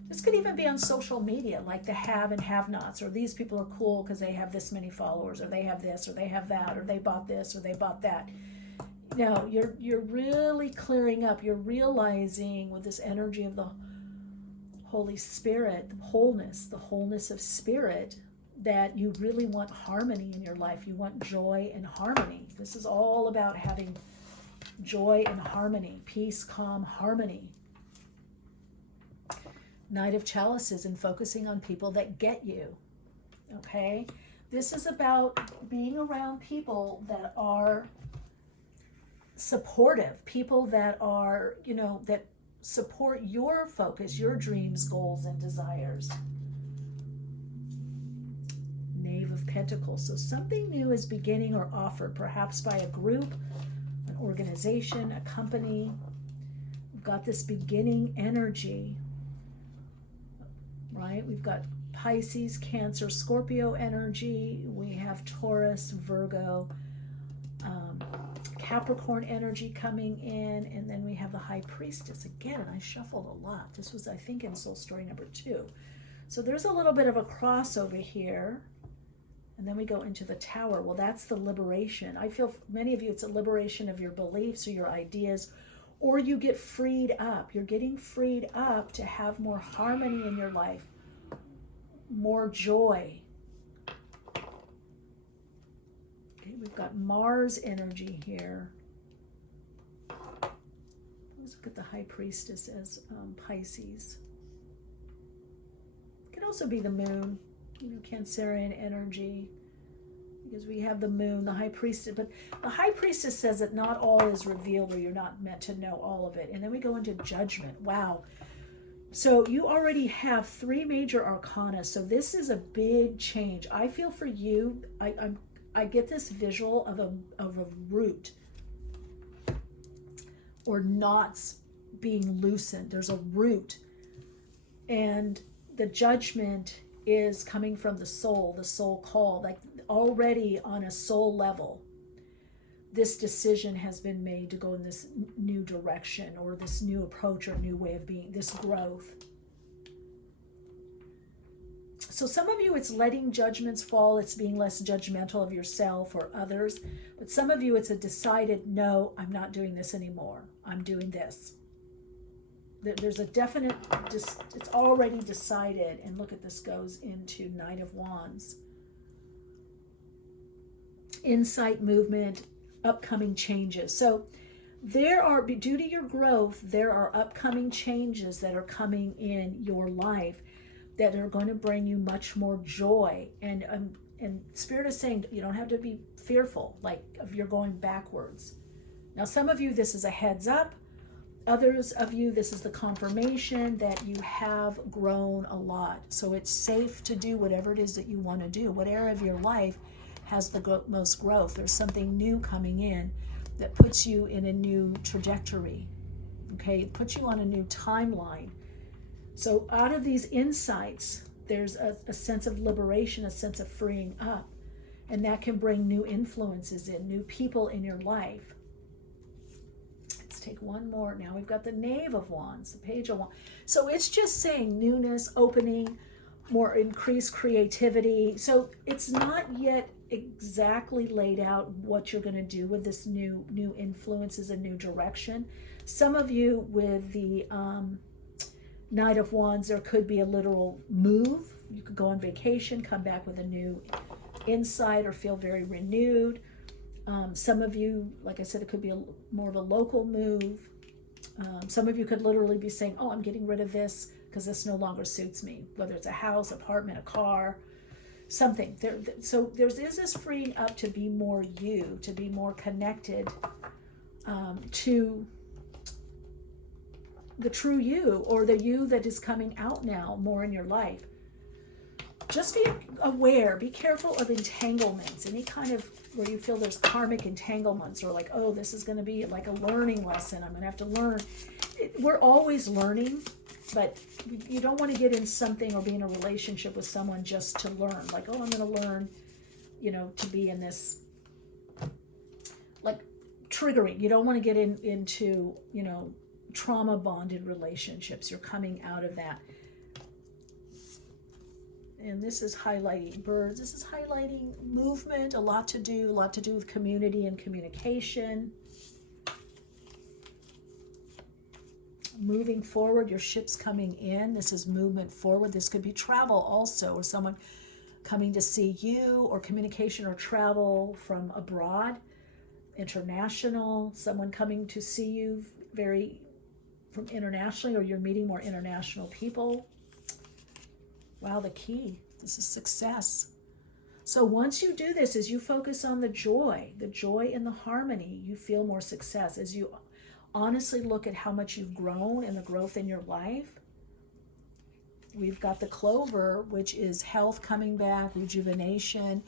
This could even be on social media, like the have and have-nots, or these people are cool because they have this many followers, or they have this, or they have that, or they bought this, or they bought that. No, you're really clearing up. You're realizing with this energy of the Holy Spirit, the wholeness of spirit, that you really want harmony in your life. You want joy and harmony. This is all about having joy and harmony, peace, calm, harmony. Knight of Chalices, and focusing on people that get you. Okay? This is about being around people that are supportive, people that are, that support your focus, your dreams, goals, and desires. Knave of Pentacles. So something new is beginning or offered, perhaps by a group, an organization, a company. We've got this beginning energy, right? We've got Pisces, Cancer, Scorpio energy. We have Taurus, Virgo, Capricorn energy coming in, and then we have the High Priestess again. And I shuffled a lot. This was, I think, in Soul Story number 2. So there's a little bit of a crossover here. And then we go into the Tower. Well, that's the liberation. I feel for many of you, it's a liberation of your beliefs or your ideas, or you get freed up. You're getting freed up to have more harmony in your life, more joy. Okay, we've got Mars energy here. Let's look at the High Priestess as Pisces. It can also be the Moon, Cancerian energy, because we have the Moon, the High Priestess. But the High Priestess says that not all is revealed, or you're not meant to know all of it. And then we go into Judgment. Wow. So you already have 3 major arcana. So this is a big change. I feel for you, I get this visual of a root or knots being loosened. There's a root, and the Judgment is coming from the soul call, like already on a soul level. This decision has been made to go in this new direction, or this new approach, or new way of being, this growth. So some of you, it's letting judgments fall. It's being less judgmental of yourself or others. But some of you, it's a decided, no, I'm not doing this anymore. I'm doing this. There's a definite, it's already decided. And look at this, goes into Knight of Wands. Insight, movement, upcoming changes. So there are, due to your growth, there are upcoming changes that are coming in your life that are going to bring you much more joy. And Spirit is saying you don't have to be fearful, like if you're going backwards. Now, some of you, this is a heads up. Others of you, this is the confirmation that you have grown a lot. So it's safe to do whatever it is that you want to do. What area of your life has the most growth? There's something new coming in that puts you in a new trajectory. Okay, it puts you on a new timeline. So out of these insights, there's a sense of liberation, a sense of freeing up. And that can bring new influences in, new people in your life. Let's take one more. Now we've got the Knave of Wands, the Page of Wands. So it's just saying newness, opening, more increased creativity. So it's not yet exactly laid out what you're going to do with this new influences and new direction. Some of you with the Knight of Wands, there could be a literal move. You could go on vacation, come back with a new insight, or feel very renewed. Some of you, like I said, it could be more of a local move. Some of you could literally be saying, oh, I'm getting rid of this because this no longer suits me, whether it's a house, apartment, a car, something. So there's this freeing up to be more you, to be more connected to the true you, or the you that is coming out now more in your life. Just be aware, be careful of entanglements, any kind of where you feel there's karmic entanglements, or like, oh, this is going to be like a learning lesson. I'm going to have to learn. We're always learning, but you don't want to get in something or be in a relationship with someone just to learn. Like, oh, I'm going to learn, to be in this, like, triggering. You don't want to get into, trauma bonded relationships. You're coming out of that. And this is highlighting birds. This is highlighting movement, a lot to do with community and communication. Moving forward, your ship's coming in. This is movement forward. This could be travel also, or someone coming to see you, or communication or travel from abroad, international, someone coming to see you from internationally, or you're meeting more international people. Wow, the key. This is success. So once you do this, as you focus on the joy and the harmony, you feel more success. As you honestly look at how much you've grown and the growth in your life, we've got the clover, which is health coming back, rejuvenation,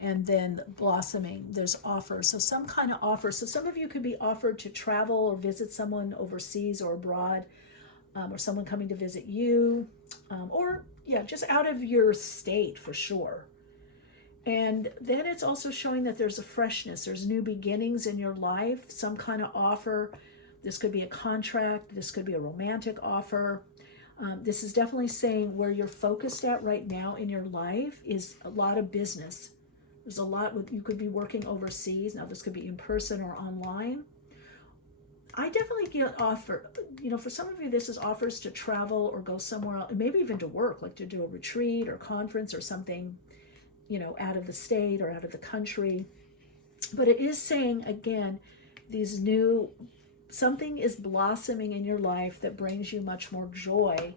and then blossoming. There's offers. So some kind of offer. So some of you could be offered to travel or visit someone overseas or abroad, or someone coming to visit you, or just out of your state for sure. And then it's also showing that there's a freshness, there's new beginnings in your life, some kind of offer. This could be a contract, this could be a romantic offer. This is definitely saying where you're focused at right now in your life is a lot of business. There's a lot you could be working overseas. Now this could be in person or online. I definitely get offer, for some of you, this is offers to travel or go somewhere else, maybe even to work, like to do a retreat or conference or something, out of the state or out of the country. But it is saying, again, something is blossoming in your life that brings you much more joy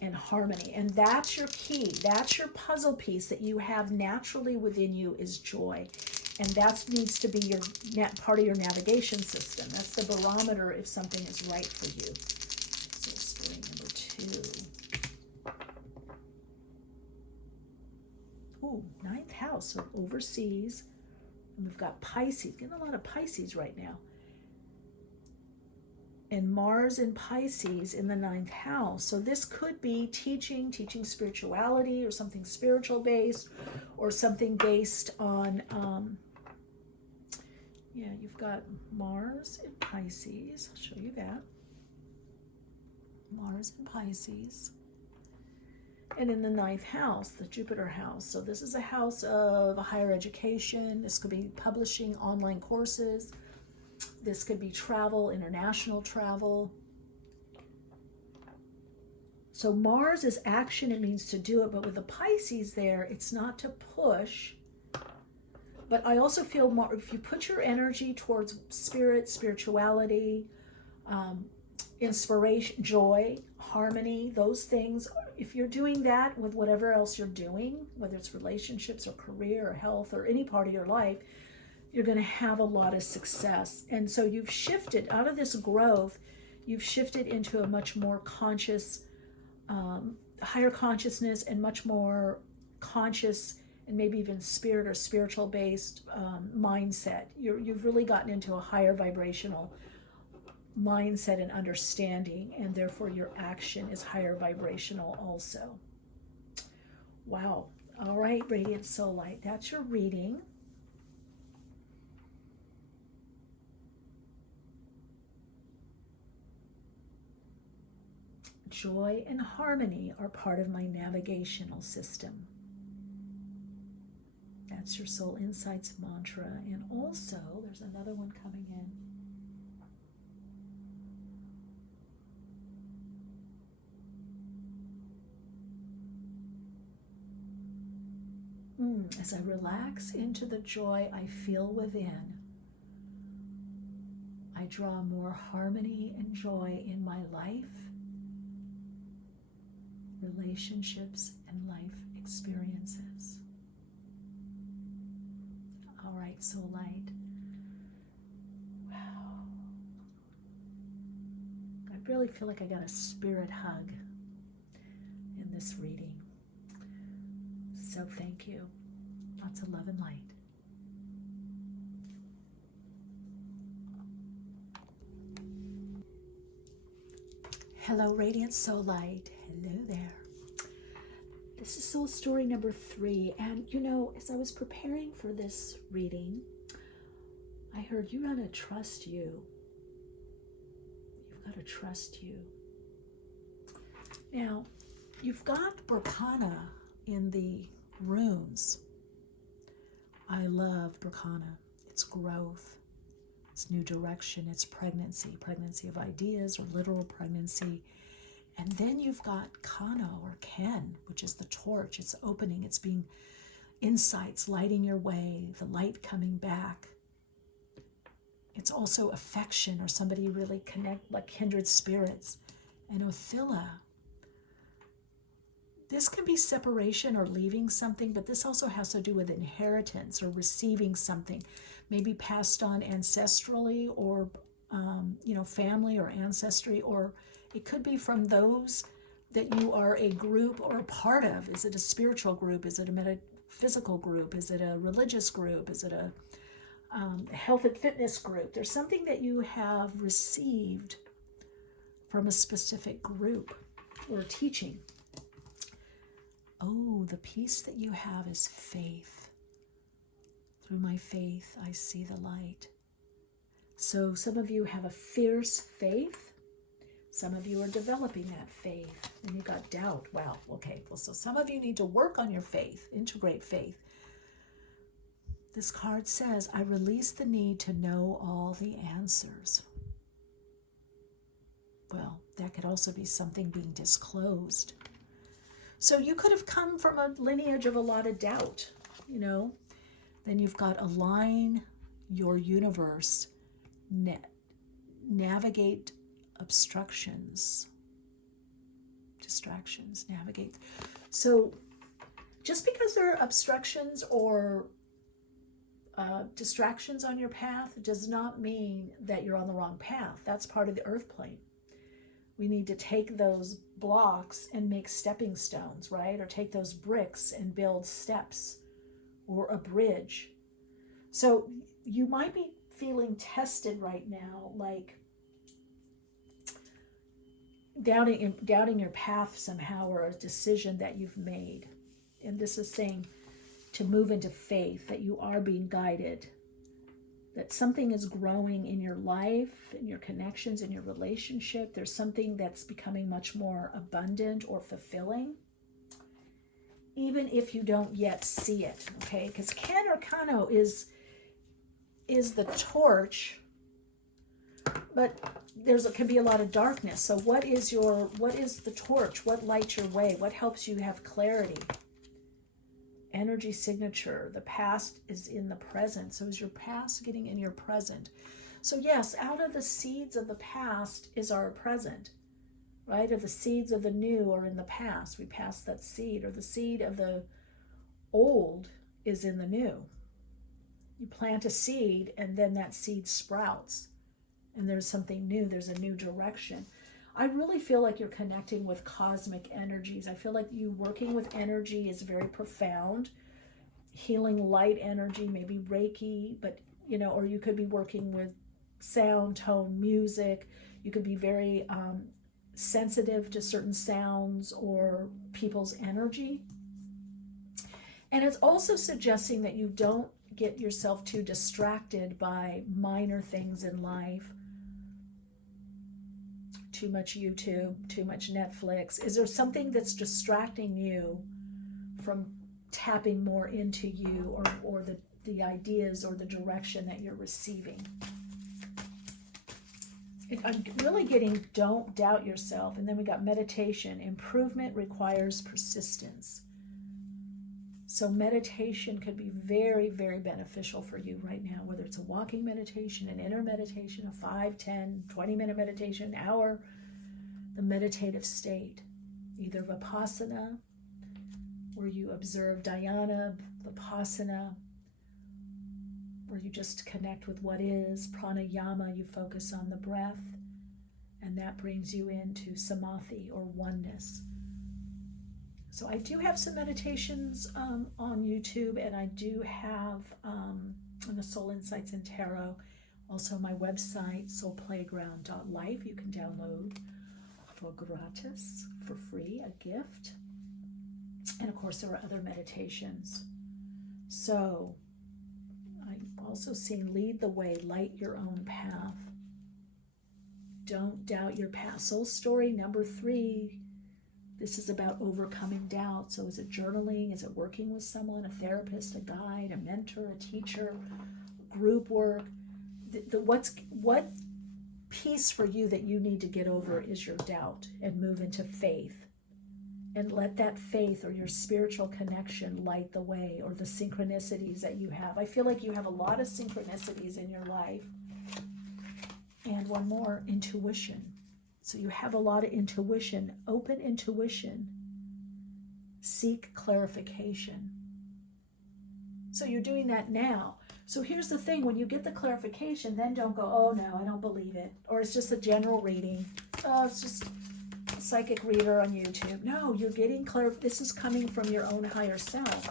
and harmony. And that's your key. That's your puzzle piece that you have naturally within you, is joy. And that needs to be your part of your navigation system. That's the barometer if something is right for you. So story number 2. Ooh, 9th house, so overseas. And we've got Pisces. Getting a lot of Pisces right now. And Mars in Pisces in the 9th house. So this could be teaching spirituality, or something spiritual based, or something based on, you've got Mars in Pisces. I'll show you that. Mars in Pisces. And in the 9th house, the Jupiter house. So this is a house of higher education. This could be publishing online courses. This could be travel, international travel. So Mars is action, it means to do it, but with the Pisces there, it's not to push. But I also feel more, if you put your energy towards spirituality, inspiration, joy, harmony, those things, if you're doing that with whatever else you're doing, whether it's relationships or career or health or any part of your life, you're going to have a lot of success. And so you've shifted out of this growth, you've shifted into a much more conscious, higher consciousness, and much more conscious and maybe even spirit or spiritual based mindset. You've really gotten into a higher vibrational mindset and understanding, and therefore your action is higher vibrational also. Wow. All right, Radiant Soul Light, that's your reading. joy and harmony are part of my navigational system. That's your Soul Insights mantra. And also, there's another one coming in. As I relax into the joy I feel within, I draw more harmony and joy in my life, relationships, and life experiences. All right, Soul Light. Wow. I really feel like I got a spirit hug in this reading. So thank you. Lots of love and light. Hello, Radiant Soul Light. Hello there. This is Soul Story number 3. And you know, as I was preparing for this reading, I heard you gotta trust you. You've got to trust you. Now, you've got Berkana in the runes. I love Berkana. It's growth, it's new direction, it's pregnancy of ideas or literal pregnancy. And then you've got Kano or Ken, which is the torch. It's opening, it's being insights, lighting your way, the light coming back. It's also affection or somebody really connect, like kindred spirits. And Othila, this can be separation or leaving something, but this also has to do with inheritance or receiving something, maybe passed on ancestrally or, family or ancestry, or it could be from those that you are a group or a part of. Is it a spiritual group? Is it a metaphysical group? Is it a religious group? Is it a health and fitness group? There's something that you have received from a specific group or teaching. Oh, the peace that you have is faith. Through my faith, I see the light. So some of you have a fierce faith. Some of you are developing that faith. And you got doubt. Wow, okay. Well, so some of you need to work on your faith, integrate faith. This card says, I release the need to know all the answers. Well, that could also be something being disclosed. So you could have come from a lineage of a lot of doubt, Then you've got align your universe, navigate obstructions, distractions, navigate. So just because there are obstructions or distractions on your path does not mean that you're on the wrong path. That's part of the earth plane. We need to take those blocks and make stepping stones, right? Or take those bricks and build steps or a bridge. So you might be feeling tested right now, like doubting your path somehow, or a decision that you've made. And this is saying to move into faith, that you are being guided, that something is growing in your life, in your connections, in your relationship. There's something that's becoming much more abundant or fulfilling, even if you don't yet see it, okay? Because Ken or Kano is the torch, but can be a lot of darkness. So what is the torch? What lights your way? What helps you have clarity? Energy signature. The past is in the present. So is your past getting in your present? So yes, out of the seeds of the past is our present, right? Or the seeds of the new are in the past. We pass that seed, or the seed of the old is in the new. You plant a seed and then that seed sprouts and there's something new. There's a new direction. I really feel like you're connecting with cosmic energies. I feel like you working with energy is very profound. Healing light energy, maybe Reiki, but or you could be working with sound, tone, music. You could be very sensitive to certain sounds or people's energy. And it's also suggesting that you don't get yourself too distracted by minor things in life, too much YouTube, too much Netflix? Is there something that's distracting you from tapping more into you or the ideas or the direction that you're receiving? I'm really getting don't doubt yourself. And then we got meditation. Improvement requires persistence. So meditation could be very, very beneficial for you right now, whether it's a walking meditation, an inner meditation, a 5, 10, 20-minute meditation, an hour, the meditative state, either Vipassana, where you observe dhyana, Vipassana, where you just connect with what is, pranayama, you focus on the breath, and that brings you into samadhi or oneness. So I do have some meditations on YouTube, and I do have on the Soul Insights and Tarot, also my website, soulplayground.life. You can download for gratis, for free, a gift. And of course, there are other meditations. So I'm also seeing lead the way, light your own path. Don't doubt your path. Soul story number 3. This is about overcoming doubt. So is it journaling? Is it working with someone, a therapist, a guide, a mentor, a teacher, group work? What piece for you that you need to get over is your doubt and move into faith. And let that faith or your spiritual connection light the way, or the synchronicities that you have. I feel like you have a lot of synchronicities in your life. And one more, intuition. So you have a lot of intuition, open intuition. Seek clarification. So you're doing that now. So here's the thing, when you get the clarification, then don't go, oh no, I don't believe it. Or it's just a general reading. Oh, it's just a psychic reader on YouTube. No, you're getting this is coming from your own higher self,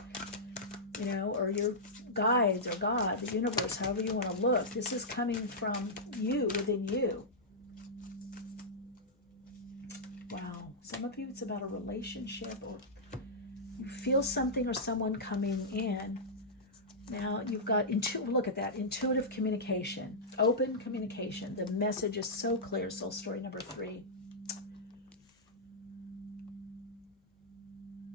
or your guides or God, the universe, however you want to look. This is coming from you, within you. Some of you, it's about a relationship, or you feel something or someone coming in. Now you've got, look at that, intuitive communication, open communication. The message is so clear, soul story number 3.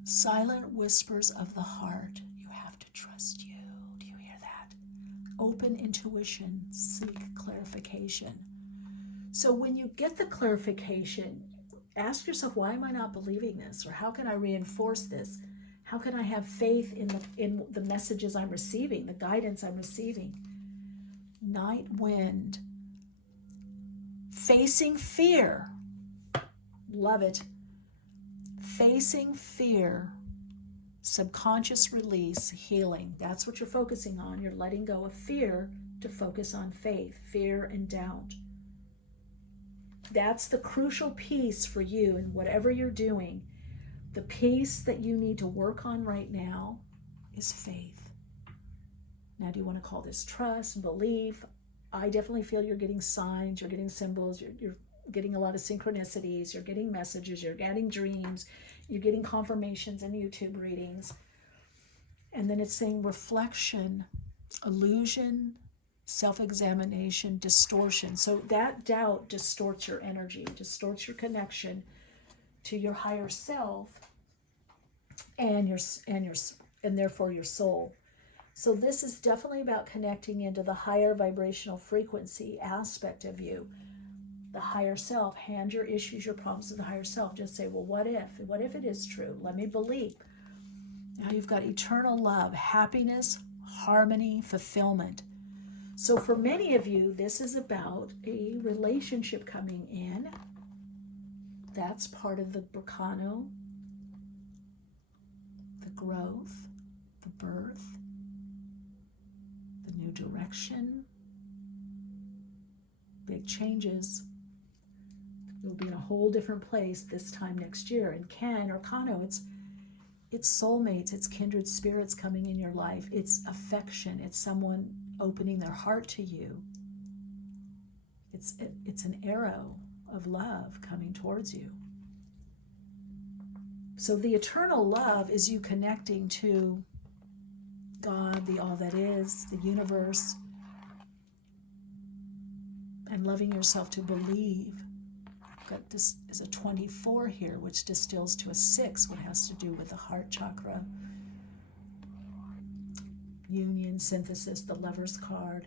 Silent whispers of the heart. You have to trust you. Do you hear that? Open intuition, seek clarification. So when you get the clarification, ask yourself, why am I not believing this? Or how can I reinforce this? How can I have faith in the messages I'm receiving, the guidance I'm receiving? Night wind. Facing fear. Love it. Facing fear. Subconscious release, healing. That's what you're focusing on. You're letting go of fear to focus on faith, fear and doubt. That's the crucial piece for you in whatever you're doing. The piece that you need to work on right now is faith. Now, do you want to call this trust, belief? I definitely feel you're getting signs, you're getting symbols, you're getting a lot of synchronicities, you're getting messages, you're getting dreams, you're getting confirmations in YouTube readings. And then it's saying reflection, illusion, self-examination, distortion. So that doubt distorts your energy, distorts your connection to your higher self and therefore your soul. So this is definitely about connecting into the higher vibrational frequency aspect of you, the higher self. Hand your issues, your problems to the higher self. Just say, well, what if? What if it is true? Let me believe. Now you've got eternal love, happiness, harmony, fulfillment. So for many of you, this is about a relationship coming in. That's part of the Bracano, the growth, the birth, the new direction, big changes. You'll be in a whole different place this time next year. And Ken or Kano, it's soulmates, it's kindred spirits coming in your life. It's affection, it's someone opening their heart to you. It's an arrow of love coming towards you. So the eternal love is you connecting to God, the all that is, the universe, and loving yourself to believe got this is a 24 here, which distills to a 6, what has to do with the heart chakra, union, synthesis, the Lover's card,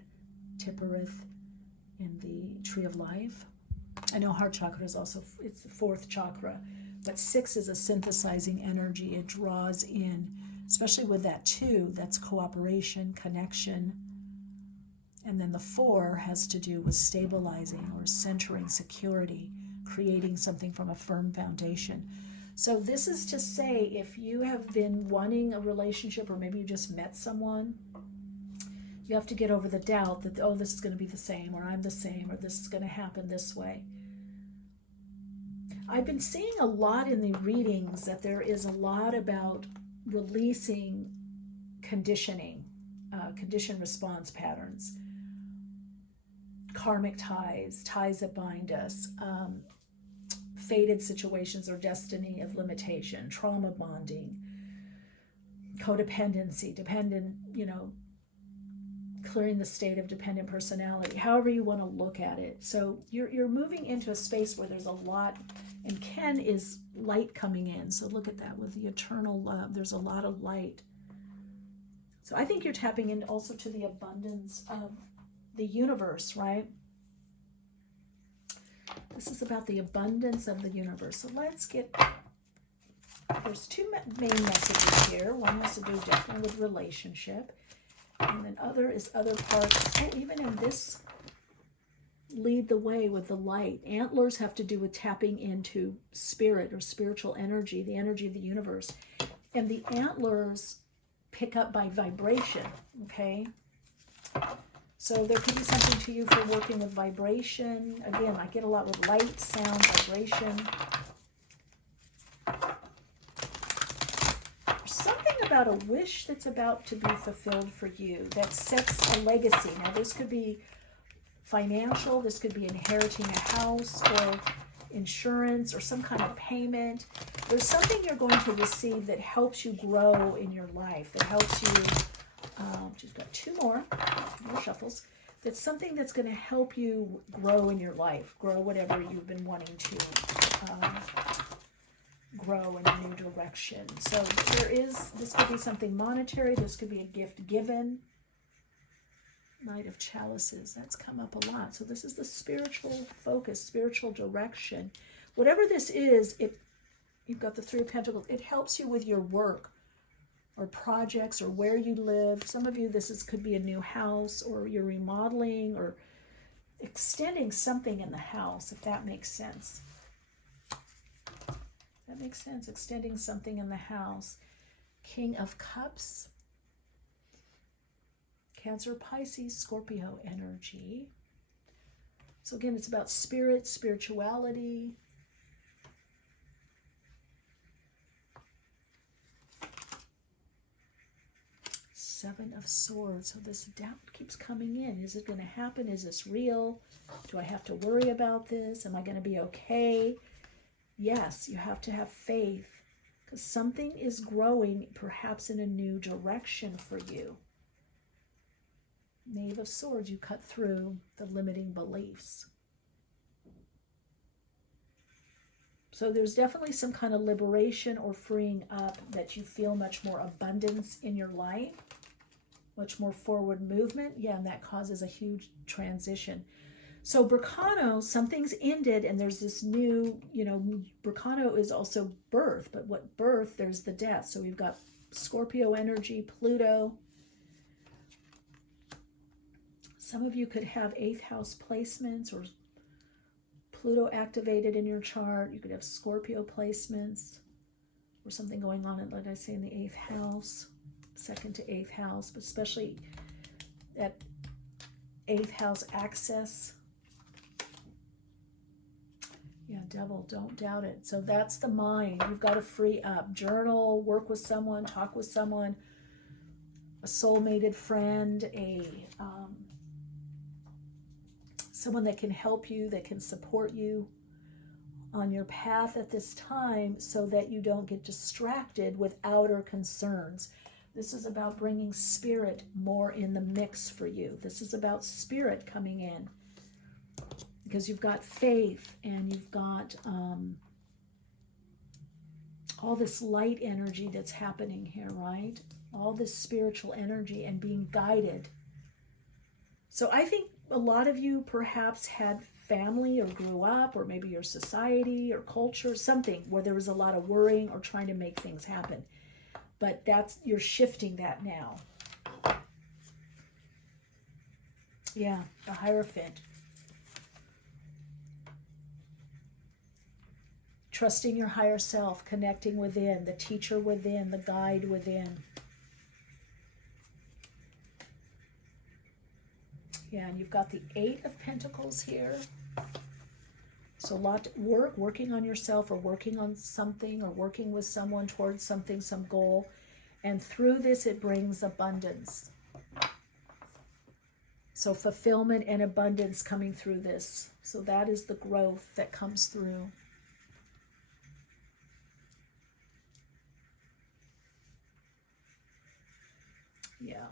Tipperith in the Tree of Life. I know heart chakra is also, it's the 4th chakra, but 6 is a synthesizing energy. It draws in, especially with that 2, that's cooperation, connection. And then the 4 has to do with stabilizing or centering, security, creating something from a firm foundation. So this is to say, if you have been wanting a relationship, or maybe you just met someone, you have to get over the doubt that, oh, this is going to be the same, or I'm the same, or this is going to happen this way. I've been seeing a lot in the readings that there is a lot about releasing conditioning, condition response patterns, karmic ties, ties that bind us, fated situations or destiny of limitation, trauma bonding, codependency, dependent, clearing the state of dependent personality, however you want to look at it. So you're moving into a space where there's a lot, and Ken is light coming in. So look at that with the eternal love. There's a lot of light. So I think you're tapping in also to the abundance of the universe, right? This is about the abundance of the universe. So let's get, there's 2 main messages here. One has to do definitely with relationship, and then other is other parts. Oh, even in this, lead the way with the light. Antlers have to do with tapping into spirit or spiritual energy, the energy of the universe. And the antlers pick up by vibration, okay? So there could be something to you for working with vibration. Again, I get a lot with light, sound, vibration. There's something about a wish that's about to be fulfilled for you that sets a legacy. Now, this could be financial, this could be inheriting a house or insurance or some kind of payment. There's something you're going to receive that helps you grow in your life, that helps you, just got 2 more shuffles. That's something that's going to help you grow in your life, grow whatever you've been wanting to grow in a new direction. So this could be something monetary, this could be a gift given. Knight of Chalices, that's come up a lot. So this is the spiritual focus, spiritual direction. Whatever this is, you've got the 3 of Pentacles. It helps you with your work or projects or where you live. Some of you, could be a new house, or you're remodeling or extending something in the house, if that makes sense. That makes sense, extending something in the house. King of Cups. Cancer, Pisces, Scorpio energy. So again, it's about spirit, spirituality. Seven of Swords. So this doubt keeps coming in. Is it going to happen? Is this real? Do I have to worry about this? Am I going to be okay? Yes, you have to have faith, because something is growing, perhaps in a new direction for you. Knave of Swords, you cut through the limiting beliefs. So there's definitely some kind of liberation or freeing up, that you feel much more abundance in your life, much more forward movement. Yeah, and that causes a huge transition. So Berkano, something's ended, and there's this new, Berkano is also birth, but what birth, there's the death. So we've got Scorpio energy, Pluto. Some of you could have 8th house placements or Pluto activated in your chart. You could have Scorpio placements or something going on, like I say, in the 8th house, 2nd to 8th house, but especially at 8th house access. Yeah, Devil, don't doubt it. So that's the mind. You've got to free up. Journal, work with someone, talk with someone, a soulmated friend, someone that can help you, that can support you on your path at this time, so that you don't get distracted with outer concerns. This is about bringing spirit more in the mix for you. This is about spirit coming in. because you've got faith and you've got all this light energy that's happening here, right? All this spiritual energy and being guided. So I think a lot of you perhaps had family or grew up, or maybe your society or culture, something where there was a lot of worrying or trying to make things happen. But you're shifting that now. Yeah, the Hierophant. Trusting your higher self, connecting within, the teacher within, the guide within. Yeah, and you've got the 8 of Pentacles here. So a lot working on yourself, or working on something, or working with someone towards something, some goal. And through this, it brings abundance. So fulfillment and abundance coming through this. So that is the growth that comes through. Yeah.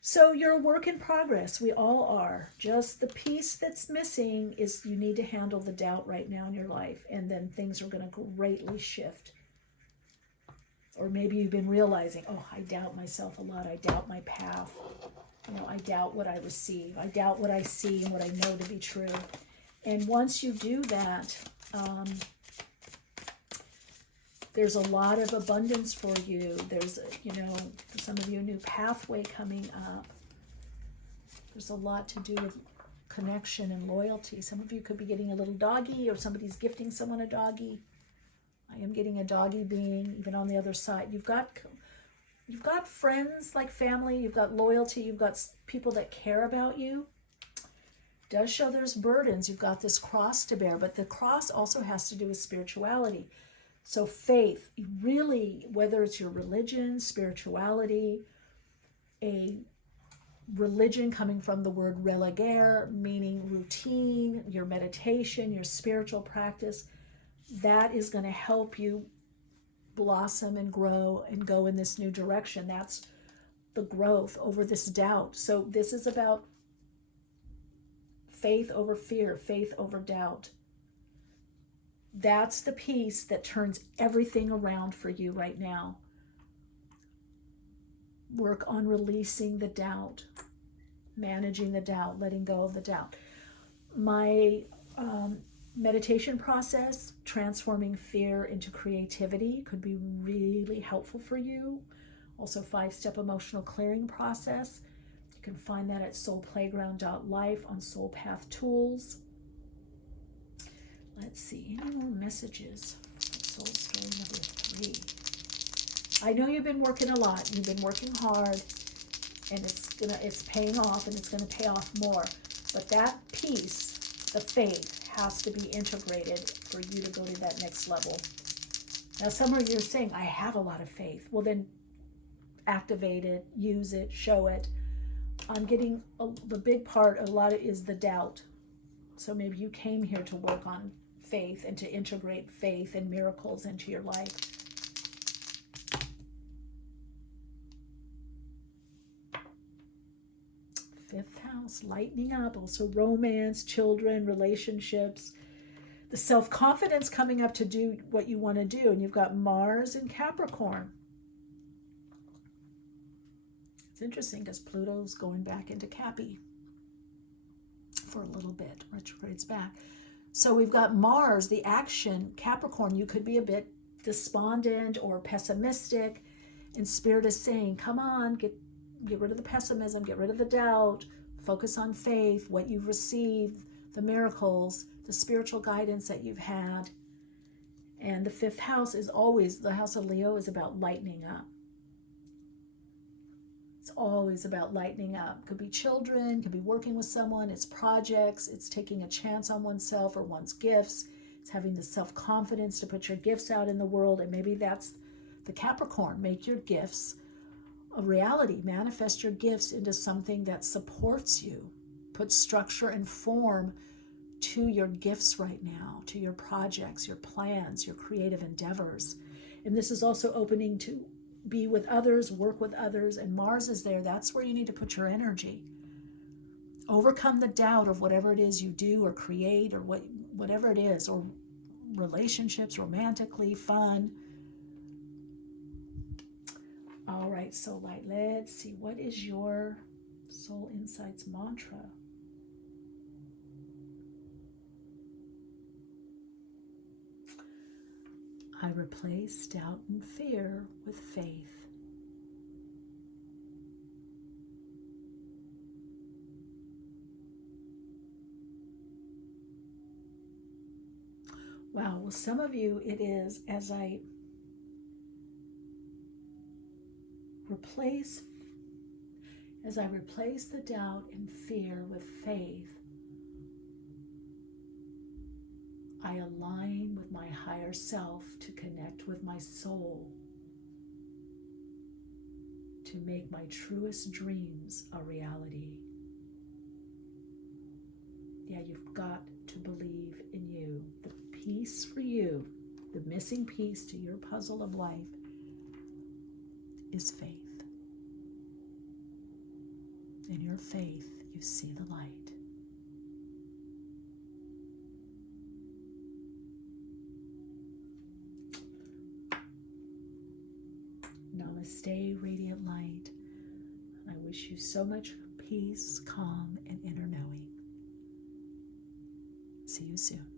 So you're a work in progress. We all are. Just the piece that's missing is you need to handle the doubt right now in your life, and then things are going to greatly shift. Or maybe you've been realizing, oh, I doubt myself a lot. I doubt my path. I doubt what I receive. I doubt what I see and what I know to be true. And once you do that, there's a lot of abundance for you. There's, for some of you, a new pathway coming up. There's a lot to do with connection and loyalty. Some of you could be getting a little doggy, or somebody's gifting someone a doggy. I am getting a doggy being, even on the other side. You've got friends, like family. You've got loyalty. You've got people that care about you. Does show there's burdens. You've got this cross to bear, but the cross also has to do with spirituality. So faith, really, whether it's your religion, spirituality, a religion coming from the word religare, meaning routine, your meditation, your spiritual practice, that is going to help you blossom and grow and go in this new direction. That's the growth over this doubt. So this is about faith over fear, faith over doubt. That's the piece that turns everything around for you right now. Work on releasing the doubt, managing the doubt, letting go of the doubt. My meditation process, transforming fear into creativity, could be really helpful for you. Also, 5-step emotional clearing process. You can find that at soulplayground.life on Soul Path Tools. Let's see, any more messages? Soul story number 3. I know you've been working a lot. You've been working hard, and it's paying off, and it's gonna pay off more. But that piece, the faith, has to be integrated for you to go to that next level. Now, some of you are saying, I have a lot of faith. Well, then activate it, use it, show it. I'm getting the big part, a lot of is the doubt. So maybe you came here to work on faith and to integrate faith and miracles into your life. Fifth house, lightening up, also romance, children, relationships. The self-confidence coming up to do what you want to do. And you've got Mars and Capricorn. It's interesting because Pluto's going back into Cappy for a little bit, retrogrades back. So we've got Mars, the action, Capricorn. You could be a bit despondent or pessimistic, and Spirit is saying, come on, get rid of the pessimism, get rid of the doubt, focus on faith, what you've received, the miracles, the spiritual guidance that you've had. And the 5th house is always, the house of Leo is about lightening up. It's always about lightening up. Could be children, could be working with someone, it's projects, it's taking a chance on oneself or one's gifts, it's having the self-confidence to put your gifts out in the world. And maybe that's the Capricorn. Make your gifts a reality. Manifest your gifts into something that supports you. Put structure and form to your gifts right now, to your projects, your plans, your creative endeavors. And this is also opening to be with others, work with others, and Mars is there. That's where you need to put your energy. Overcome the doubt of whatever it is you do or create or whatever it is, or relationships, romantically, fun. All right, Soul Light, let's see. What is your Soul Insights mantra? I replace doubt and fear with faith. Wow, well, some of you, it is as I replace the doubt and fear with faith, I align with my higher self to connect with my soul, to make my truest dreams a reality. Yeah, you've got to believe in you. The piece for you, the missing piece to your puzzle of life, is faith. In your faith, you see the light. Namaste, radiant light. I wish you so much peace, calm, and inner knowing. See you soon.